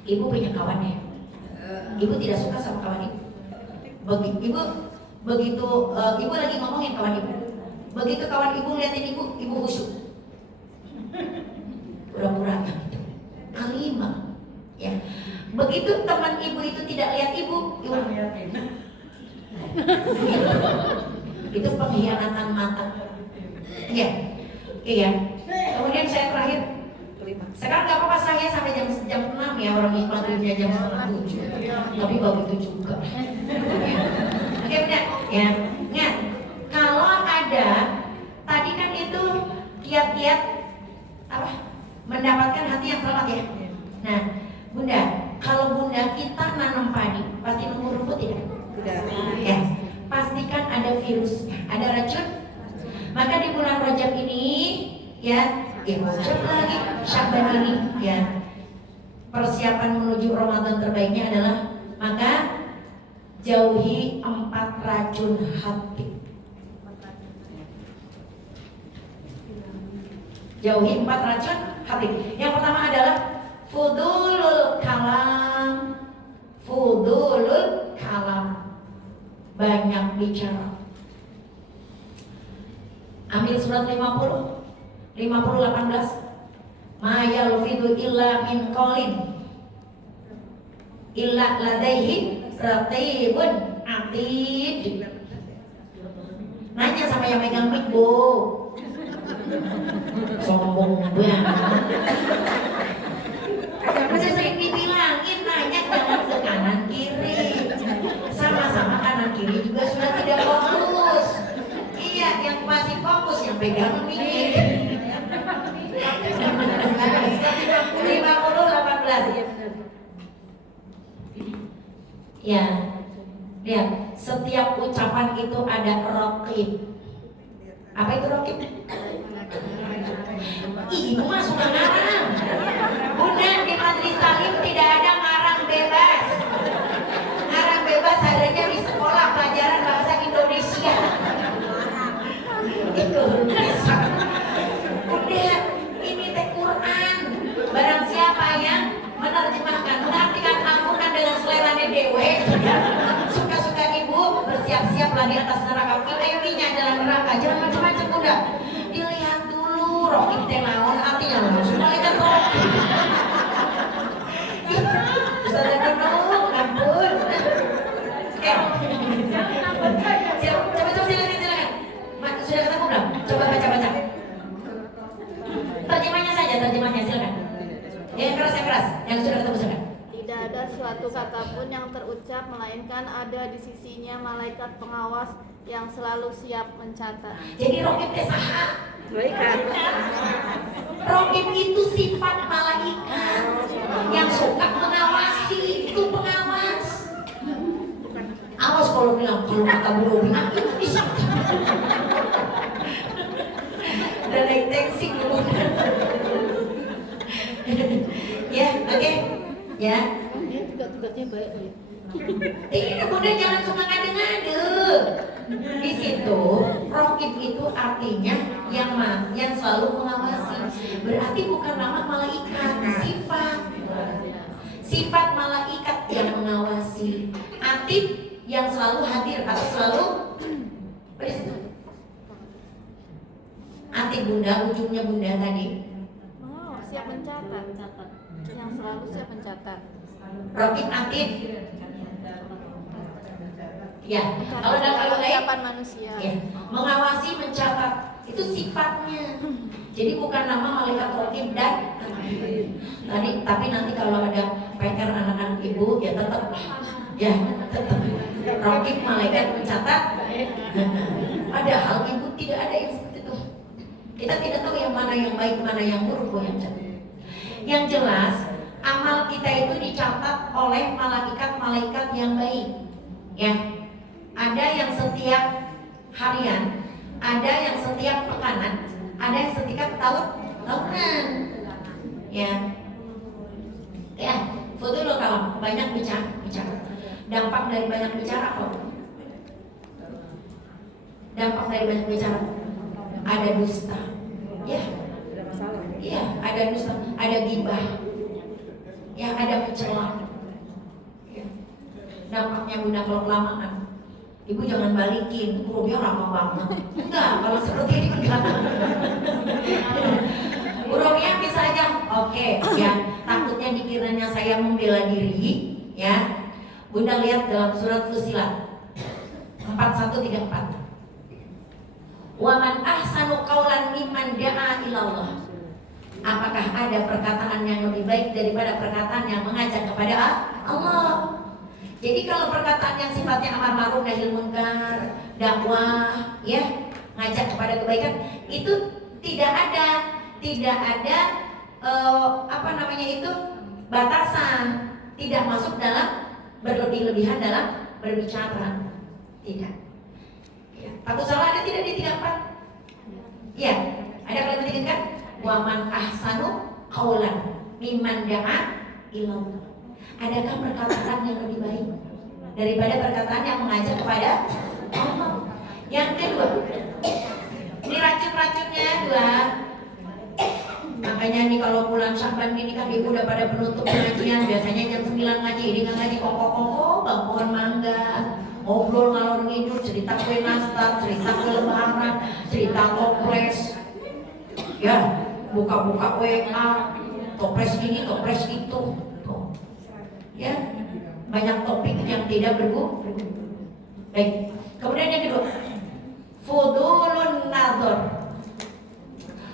Ibu punya kawan ya, ibu tidak suka sama kawan ibu. Ibu lagi ngomongin kawan ibu. Begitu kawan ibu liatin ibu khusyuk. Pura-pura gitu. Alimah. Ya. Begitu teman ibu itu tidak lihat ibu liatin. Itu pengkhianatan mata. Iya. Iya. Kemudian saya terakhir. Sekarang nggak apa-apa saya sampai jam 6 ya, orang maghribnya jam 6:30. Tapi begitu juga. Oke, benar. Ya. Ingat, kalau ada tadi kan itu kiat-kiat apa? Mendapatkan hati yang selamat ya. Nah, Bunda, kalau Bunda kita nanam padi, pasti nunggu rumput tidak? Tidak. Ya. Pastikan ada virus, ada racun. Maka di bulan Rajab ini ya, Rajab lagi Syaban ini ya. Persiapan menuju Ramadan terbaiknya adalah maka jauhi 4 racun hati. Jauhi 4 racun hati. Yang pertama adalah fudulul kalam, banyak bicara. Ambil surat 50:18. Ma yalfidu illa min qaulin illa ladaihi raqibun atid. Nanya sama yang megang mic, Bu. Sombong banget. Udah sering dibilangin nanya jangan ke kanan kiri. Sama-sama kanan kiri juga sudah tidak fokus. Iya, yang masih fokus yang pegang mic. 50:18. Ya, lihat setiap ucapan itu ada raqib. Apa itu raqib? Ibu mah suka ngarang. Bunda, di majelis taklim tidak ada ngarang bebas. Ngarang bebas adanya di sekolah pelajaran bahasa Indonesia. Itu bisa. Udah, ini teh Quran. Barang siapa yang menerjemahkan, mengartikan Al-Quran dengan seleranya dewe, suka-suka ibu bersiap-siaplah di atas neraka. Ayo dinya dalam neraka, jangan macam-macam Bunda. Dilihat dulu, rokib teh naon artinya langsung malaikat rokib. Ustazah Nunung, ampun. Coba silakan. Sudah ketemu belum? Coba baca. Terjemahnya silakan. Yang keras. Yang sudah ketemu silakan. Tidak ada suatu kata pun yang terucap melainkan ada di sisinya malaikat pengawas yang selalu siap mencatat. Jadi rokib teh saha? Malaikat. Rokib itu sifat malaikat yang suka mengawasi, itu pengawas. Awas kalau bilang kalau kata Bu Robi itu bisa. Dan deteksi dulu. Ya, oke. Ya. Tugas-tugasnya baik ya. Ini Bunda jangan suka ngade-ngade. Di situ raqib itu artinya yang selalu mengawasi. Berarti bukan nama malaikat, sifat malaikat yang mengawasi. Atid yang selalu hadir atau selalu di situ. Atid Bunda, ujungnya Bunda tadi. Oh, siap mencatat. Yang selalu siap mencatat. Raqib atid. Ya, kalau ucapan manusia. Ya, mengawasi, mencatat itu sifatnya. Jadi bukan nama malaikat raqib dan tadi, tapi nanti kalau ada PR anak-anak ibu ya tetap raqib malaikat mencatat. Padahal ibu tidak ada yang seperti itu. Kita tidak tahu yang mana yang baik, mana yang buruk, yang catat. Yang jelas amal kita itu dicatat oleh malaikat-malaikat yang baik. Ya, ada yang setiap harian, ada yang setiap pekanan, ada yang setiap tahunan. Ya, foto lo kalau banyak bicara. Dampak dari banyak bicara kok. Dampak dari banyak bicara ada dusta. Ya. Iya, ada dusta, ada gibah. Ya, ada pencela. Ya. Dampaknya Bunda kalau kelamaan. Ibu jangan balikin, dia lama banget. Enggak, kalau seperti ini enggak. Burungnya bisa aja, oke, ya. Takutnya dikiranya saya membela diri, ya. Bunda lihat dalam surat Fussilat 4134. Wa man ahsanu qaulan mimman da'a ilallah. Apakah ada perkataan yang lebih baik daripada perkataan yang mengajak kepada Allah? Jadi kalau perkataan yang sifatnya amar ma'ruf nahi munkar, dakwah, ya, ngajak kepada kebaikan, itu tidak ada batasan, tidak masuk dalam berlebih-lebihan dalam berbicara, tidak. Ya. Takut salah ada tidak di 34? Ya, ada kalimat ini kan? Wa man ahsanu qaulan mimman da'a ilallah. Adakah perkataan yang lebih baik daripada perkataan yang mengajak kepada Allah? Yang kedua, ini racun-racunnya dua. Makanya nih kalau bulan Sya'ban ini kan ibu udah pada penutup pengajian. Biasanya jam 9 ngaji, ini nggak ngaji koko-koko, bang pohon mangga, ngobrol ngalor ngidul, cerita kue nastar, cerita kue lebaran, cerita toples, ya, buka-buka WA, toples ini, toples itu, ya, banyak topik yang tidak berguna. Baik, kemudian yang kedua, fudulun nador,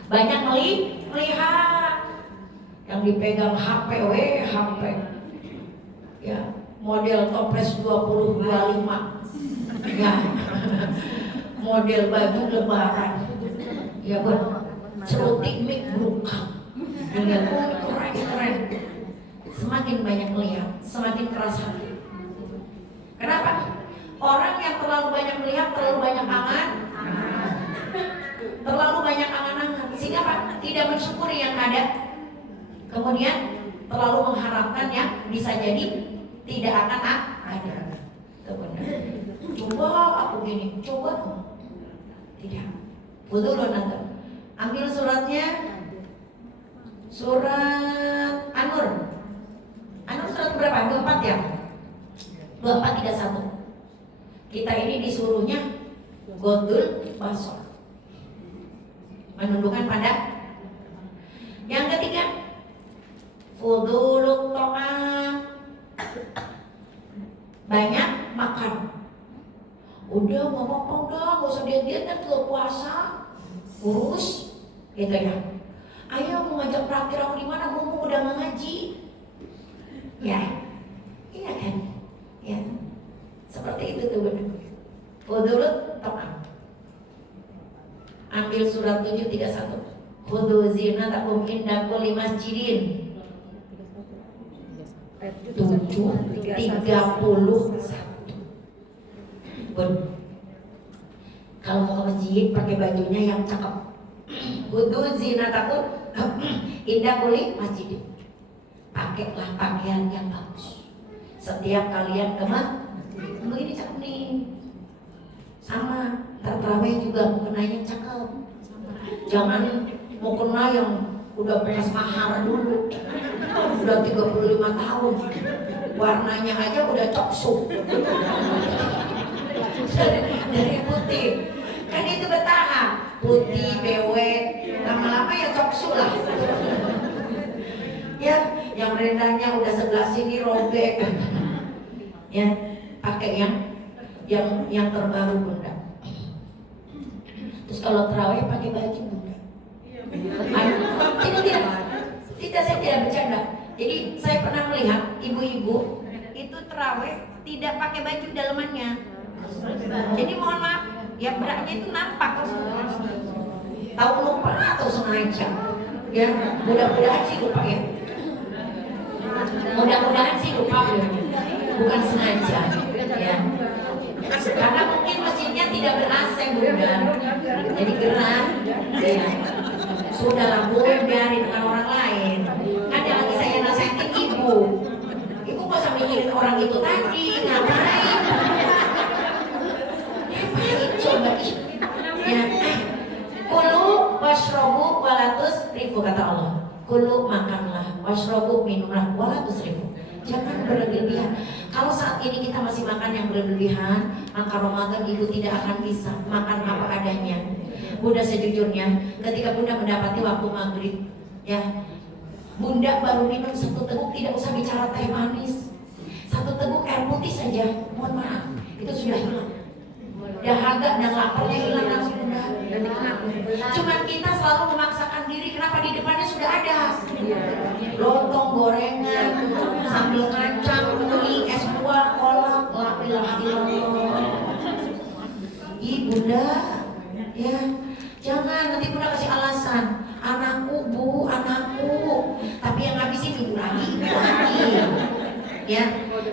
banyak melihat, yang dipegang HP, ya, model toples 2025, ya, model baju lebaran, ya buat cerutik mic buka, dengan keren. Semakin banyak melihat, semakin keras hati. Kenapa? Orang yang terlalu banyak melihat, terlalu banyak terlalu banyak angan-angan, sehingga apa? Tidak mensyukuri yang ada. Kemudian terlalu mengharapkan yang bisa jadi tidak akan ada. Coba aku gini, coba tidak. Fudulun nador. Ambil suratnya, surat An-Nur. An-Nur surat berapa? 24 ya? 2431. Kita ini disuruhnya Godul Basor, menundukkan pada. Yang ketiga, Fudulut Ta'am, banyak makan. Udah ngomong udah, gak usah diet-diet kan ke puasa, urus, gitu ya. Ayo mau ngajak praktir aku di mana? Mumpung udah ngaji, ya, iya kan, ya, seperti itu tuh benar. Fudulut Ta'am. Ambil surat 731. Khudu zinatakum inda kulli masjidin. 7:31. Kalau mau ke masjid pakai bajunya yang cakep. Khudu zinatakum inda kulli masjidin. Pakailah pakaian yang bagus setiap kalian ke masjid. Begini cakep nih. Sama tarawih juga mukenanya cakep. Jangan mukena yang udah bekas mahar dulu, udah 35 tahun, warnanya aja udah coksuk dari putih. Kan itu bertahap, putih, bewe, lama-lama ya coksuk lah. Ya, yang rendahnya udah sebelah sini robek. Ya, pakai yang terbaru Bunda. Terus kalau terawih pakai baju Bunda. Tidak, saya tidak bercanda. Jadi saya pernah melihat ibu-ibu itu terawih tidak pakai baju dalamannya. Jadi mohon maaf, ya beratnya itu nampak. Tahu lupa atau sengaja? Ya, mudah-mudahan sih lupa ya. Mudah-mudahan sih bukan sengaja ya. Karena mungkin mesinnya tidak ber-AC Bunda, jadi gerah ya. Sudahlah Bu, biarin dengan orang lain. Kan yang lagi saya nasihatin ibu gak usah mikirin orang itu tadi, ngapain coba ya. Kulu washrobu walatus rifu, kata Allah. Kulu makanlah, washrobu minumlah, walatus rifu, jangan berlebihan. Kalau saat ini kita masih makan yang berlebihan, maka Ramadan ibu tidak akan bisa makan apa adanya. Bunda sejujurnya, ketika Bunda mendapati waktu maghrib, ya, Bunda baru minum 1 teguk, tidak usah bicara teh manis, 1 teguk air putih saja, mohon maaf, itu sudah hilang. Dahaga dan laparnya hilang langsung Bunda. Cuman kita selalu memaksakan diri, kenapa di depannya sudah ada lontong, gorengan, sambal kacang, mie, es buah, kolak, la ilaha illallah. Bunda, ya, jangan nanti Bunda kasih alasan, anakku Bu, anakku, tapi yang ngabisin ibu lagi. Ya,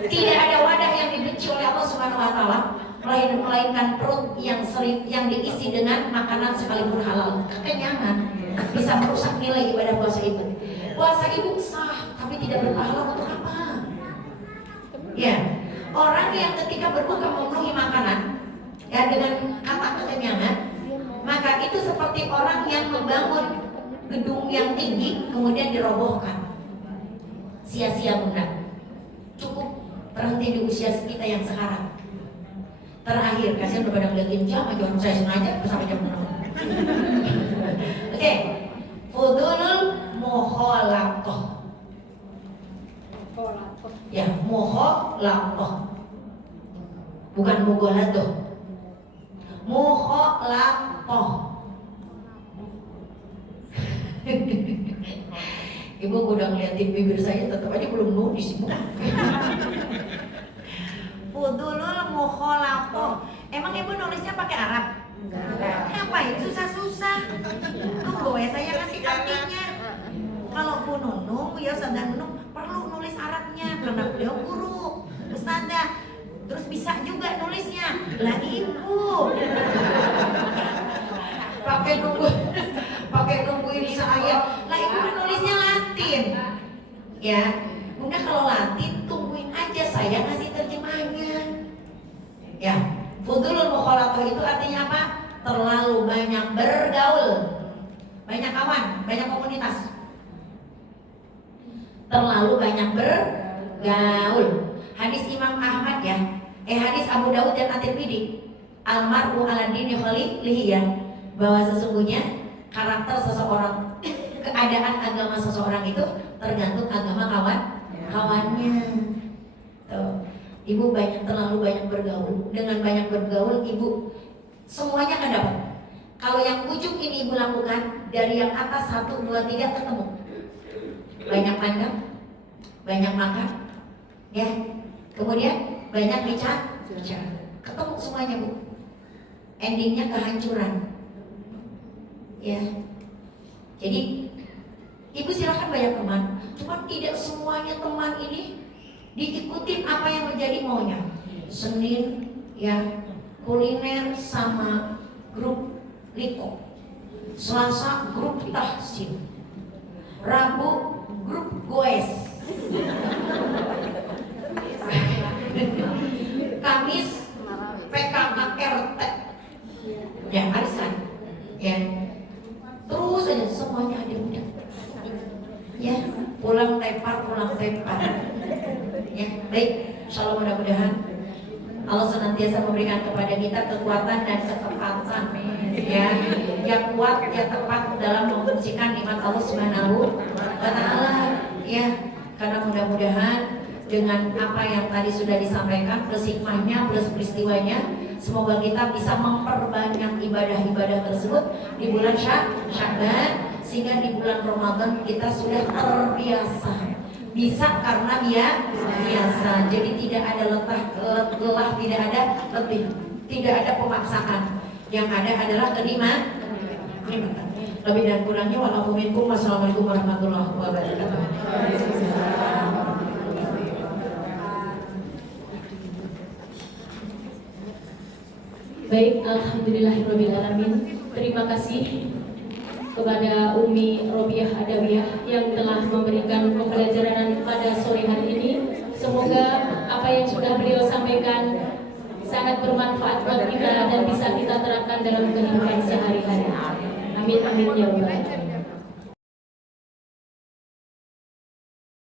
tidak ada wadah yang dibenci oleh Allah Subhanahu Wa Taala melainkan perut yang diisi dengan makanan sekalipun halal. Kekenyangan bisa merusak nilai ibadah puasa ibu. Puasa ibu sah, tapi tidak berpahala untuk apa? Ya, orang yang ketika berbuka memenuhi makanan ya dengan kata kekenyangan, maka itu seperti orang yang membangun gedung yang tinggi kemudian dirobohkan. Sia-sia Bunda. Cukup berhenti di usia kita yang sekarang. Terakhir, kasihan udah pada ngeliatin jam aja, orang saya sengaja sampai jam 6. Oke, fudulul mukhalaqah. Ya, mukhalaqah. Bukan mughalaqah. Mukhalaqah. Ibu udah ngeliatin bibir saya, tetap aja belum nulis. Fudulul mukhalaqah. Emang ibu nulisnya pakai Arab? Enggak. Ngapain susah-susah? Tunggu ya, saya kasih artinya. Kalau Bu Nunung, ya Ustazah Nunung perlu nulis Arabnya karena beliau guru, Ustazah. Terus bisa juga nulisnya. Lah ibu pakai nungguin saya. Lah ibu nulisnya Latin. Ya, Bunda kalau Latin tungguin aja saya kasih terjemahnya. Ya, fudulul mukhalaqah itu artinya apa? Terlalu banyak bergaul, banyak kawan, banyak komunitas. Terlalu banyak bergaul. Hadis Imam Ahmad ya, hadis Abu Daud dan At-Tirmidzi, almaru ala dini khalilihi ya, bahwa sesungguhnya karakter seseorang, keadaan agama seseorang itu tergantung agama kawannya. Tuh. Ibu terlalu banyak bergaul. Dengan banyak bergaul, ibu semuanya akan dapat. Kalau yang ujung ini ibu lakukan, dari yang atas 1, 2, 3 ketemu. Banyak pandang, banyak makan, ya. Kemudian banyak bicara, ketemu semuanya Bu. Endingnya kehancuran, ya. Jadi ibu silahkan banyak teman, cuma tidak semuanya teman ini diikutin apa yang menjadi maunya. Senin ya kuliner sama grup liko, Selasa grup tahsin, Rabu grup goes, Kamis PKK RT, ya arisan, ya terus aja semuanya ada udah, ya pulang tepar. Ya, baik, insyaallah mudah-mudahan Allah senantiasa memberikan kepada kita kekuatan dan ketepatan, ya, yang kuat, yang tepat dalam memfungsikan nikmat Allah Subhanahu wa Ta'ala, ya, karena mudah-mudahan dengan apa yang tadi sudah disampaikan, plus hikmahnya, plus peristiwanya, semoga kita bisa memperbanyak ibadah-ibadah tersebut di bulan Sya'ban, sehingga di bulan Ramadan kita sudah terbiasa. Bisa karena biasa, jadi tidak ada lelah, tidak ada letih, tidak ada pemaksaan. Yang ada adalah kenikmatan. Lebih dan kurangnya wassalamualaikum warahmatullahi wabarakatuh. Baik, alhamdulillahirrahmanirrahim. Terima kasih kepada Umi Robiah Adawiyah yang telah memberikan pembelajaran pada sore hari ini. Semoga apa yang sudah beliau sampaikan sangat bermanfaat buat kita dan bisa kita terapkan dalam kehidupan sehari-hari. Amin amin ya rabbal alamin.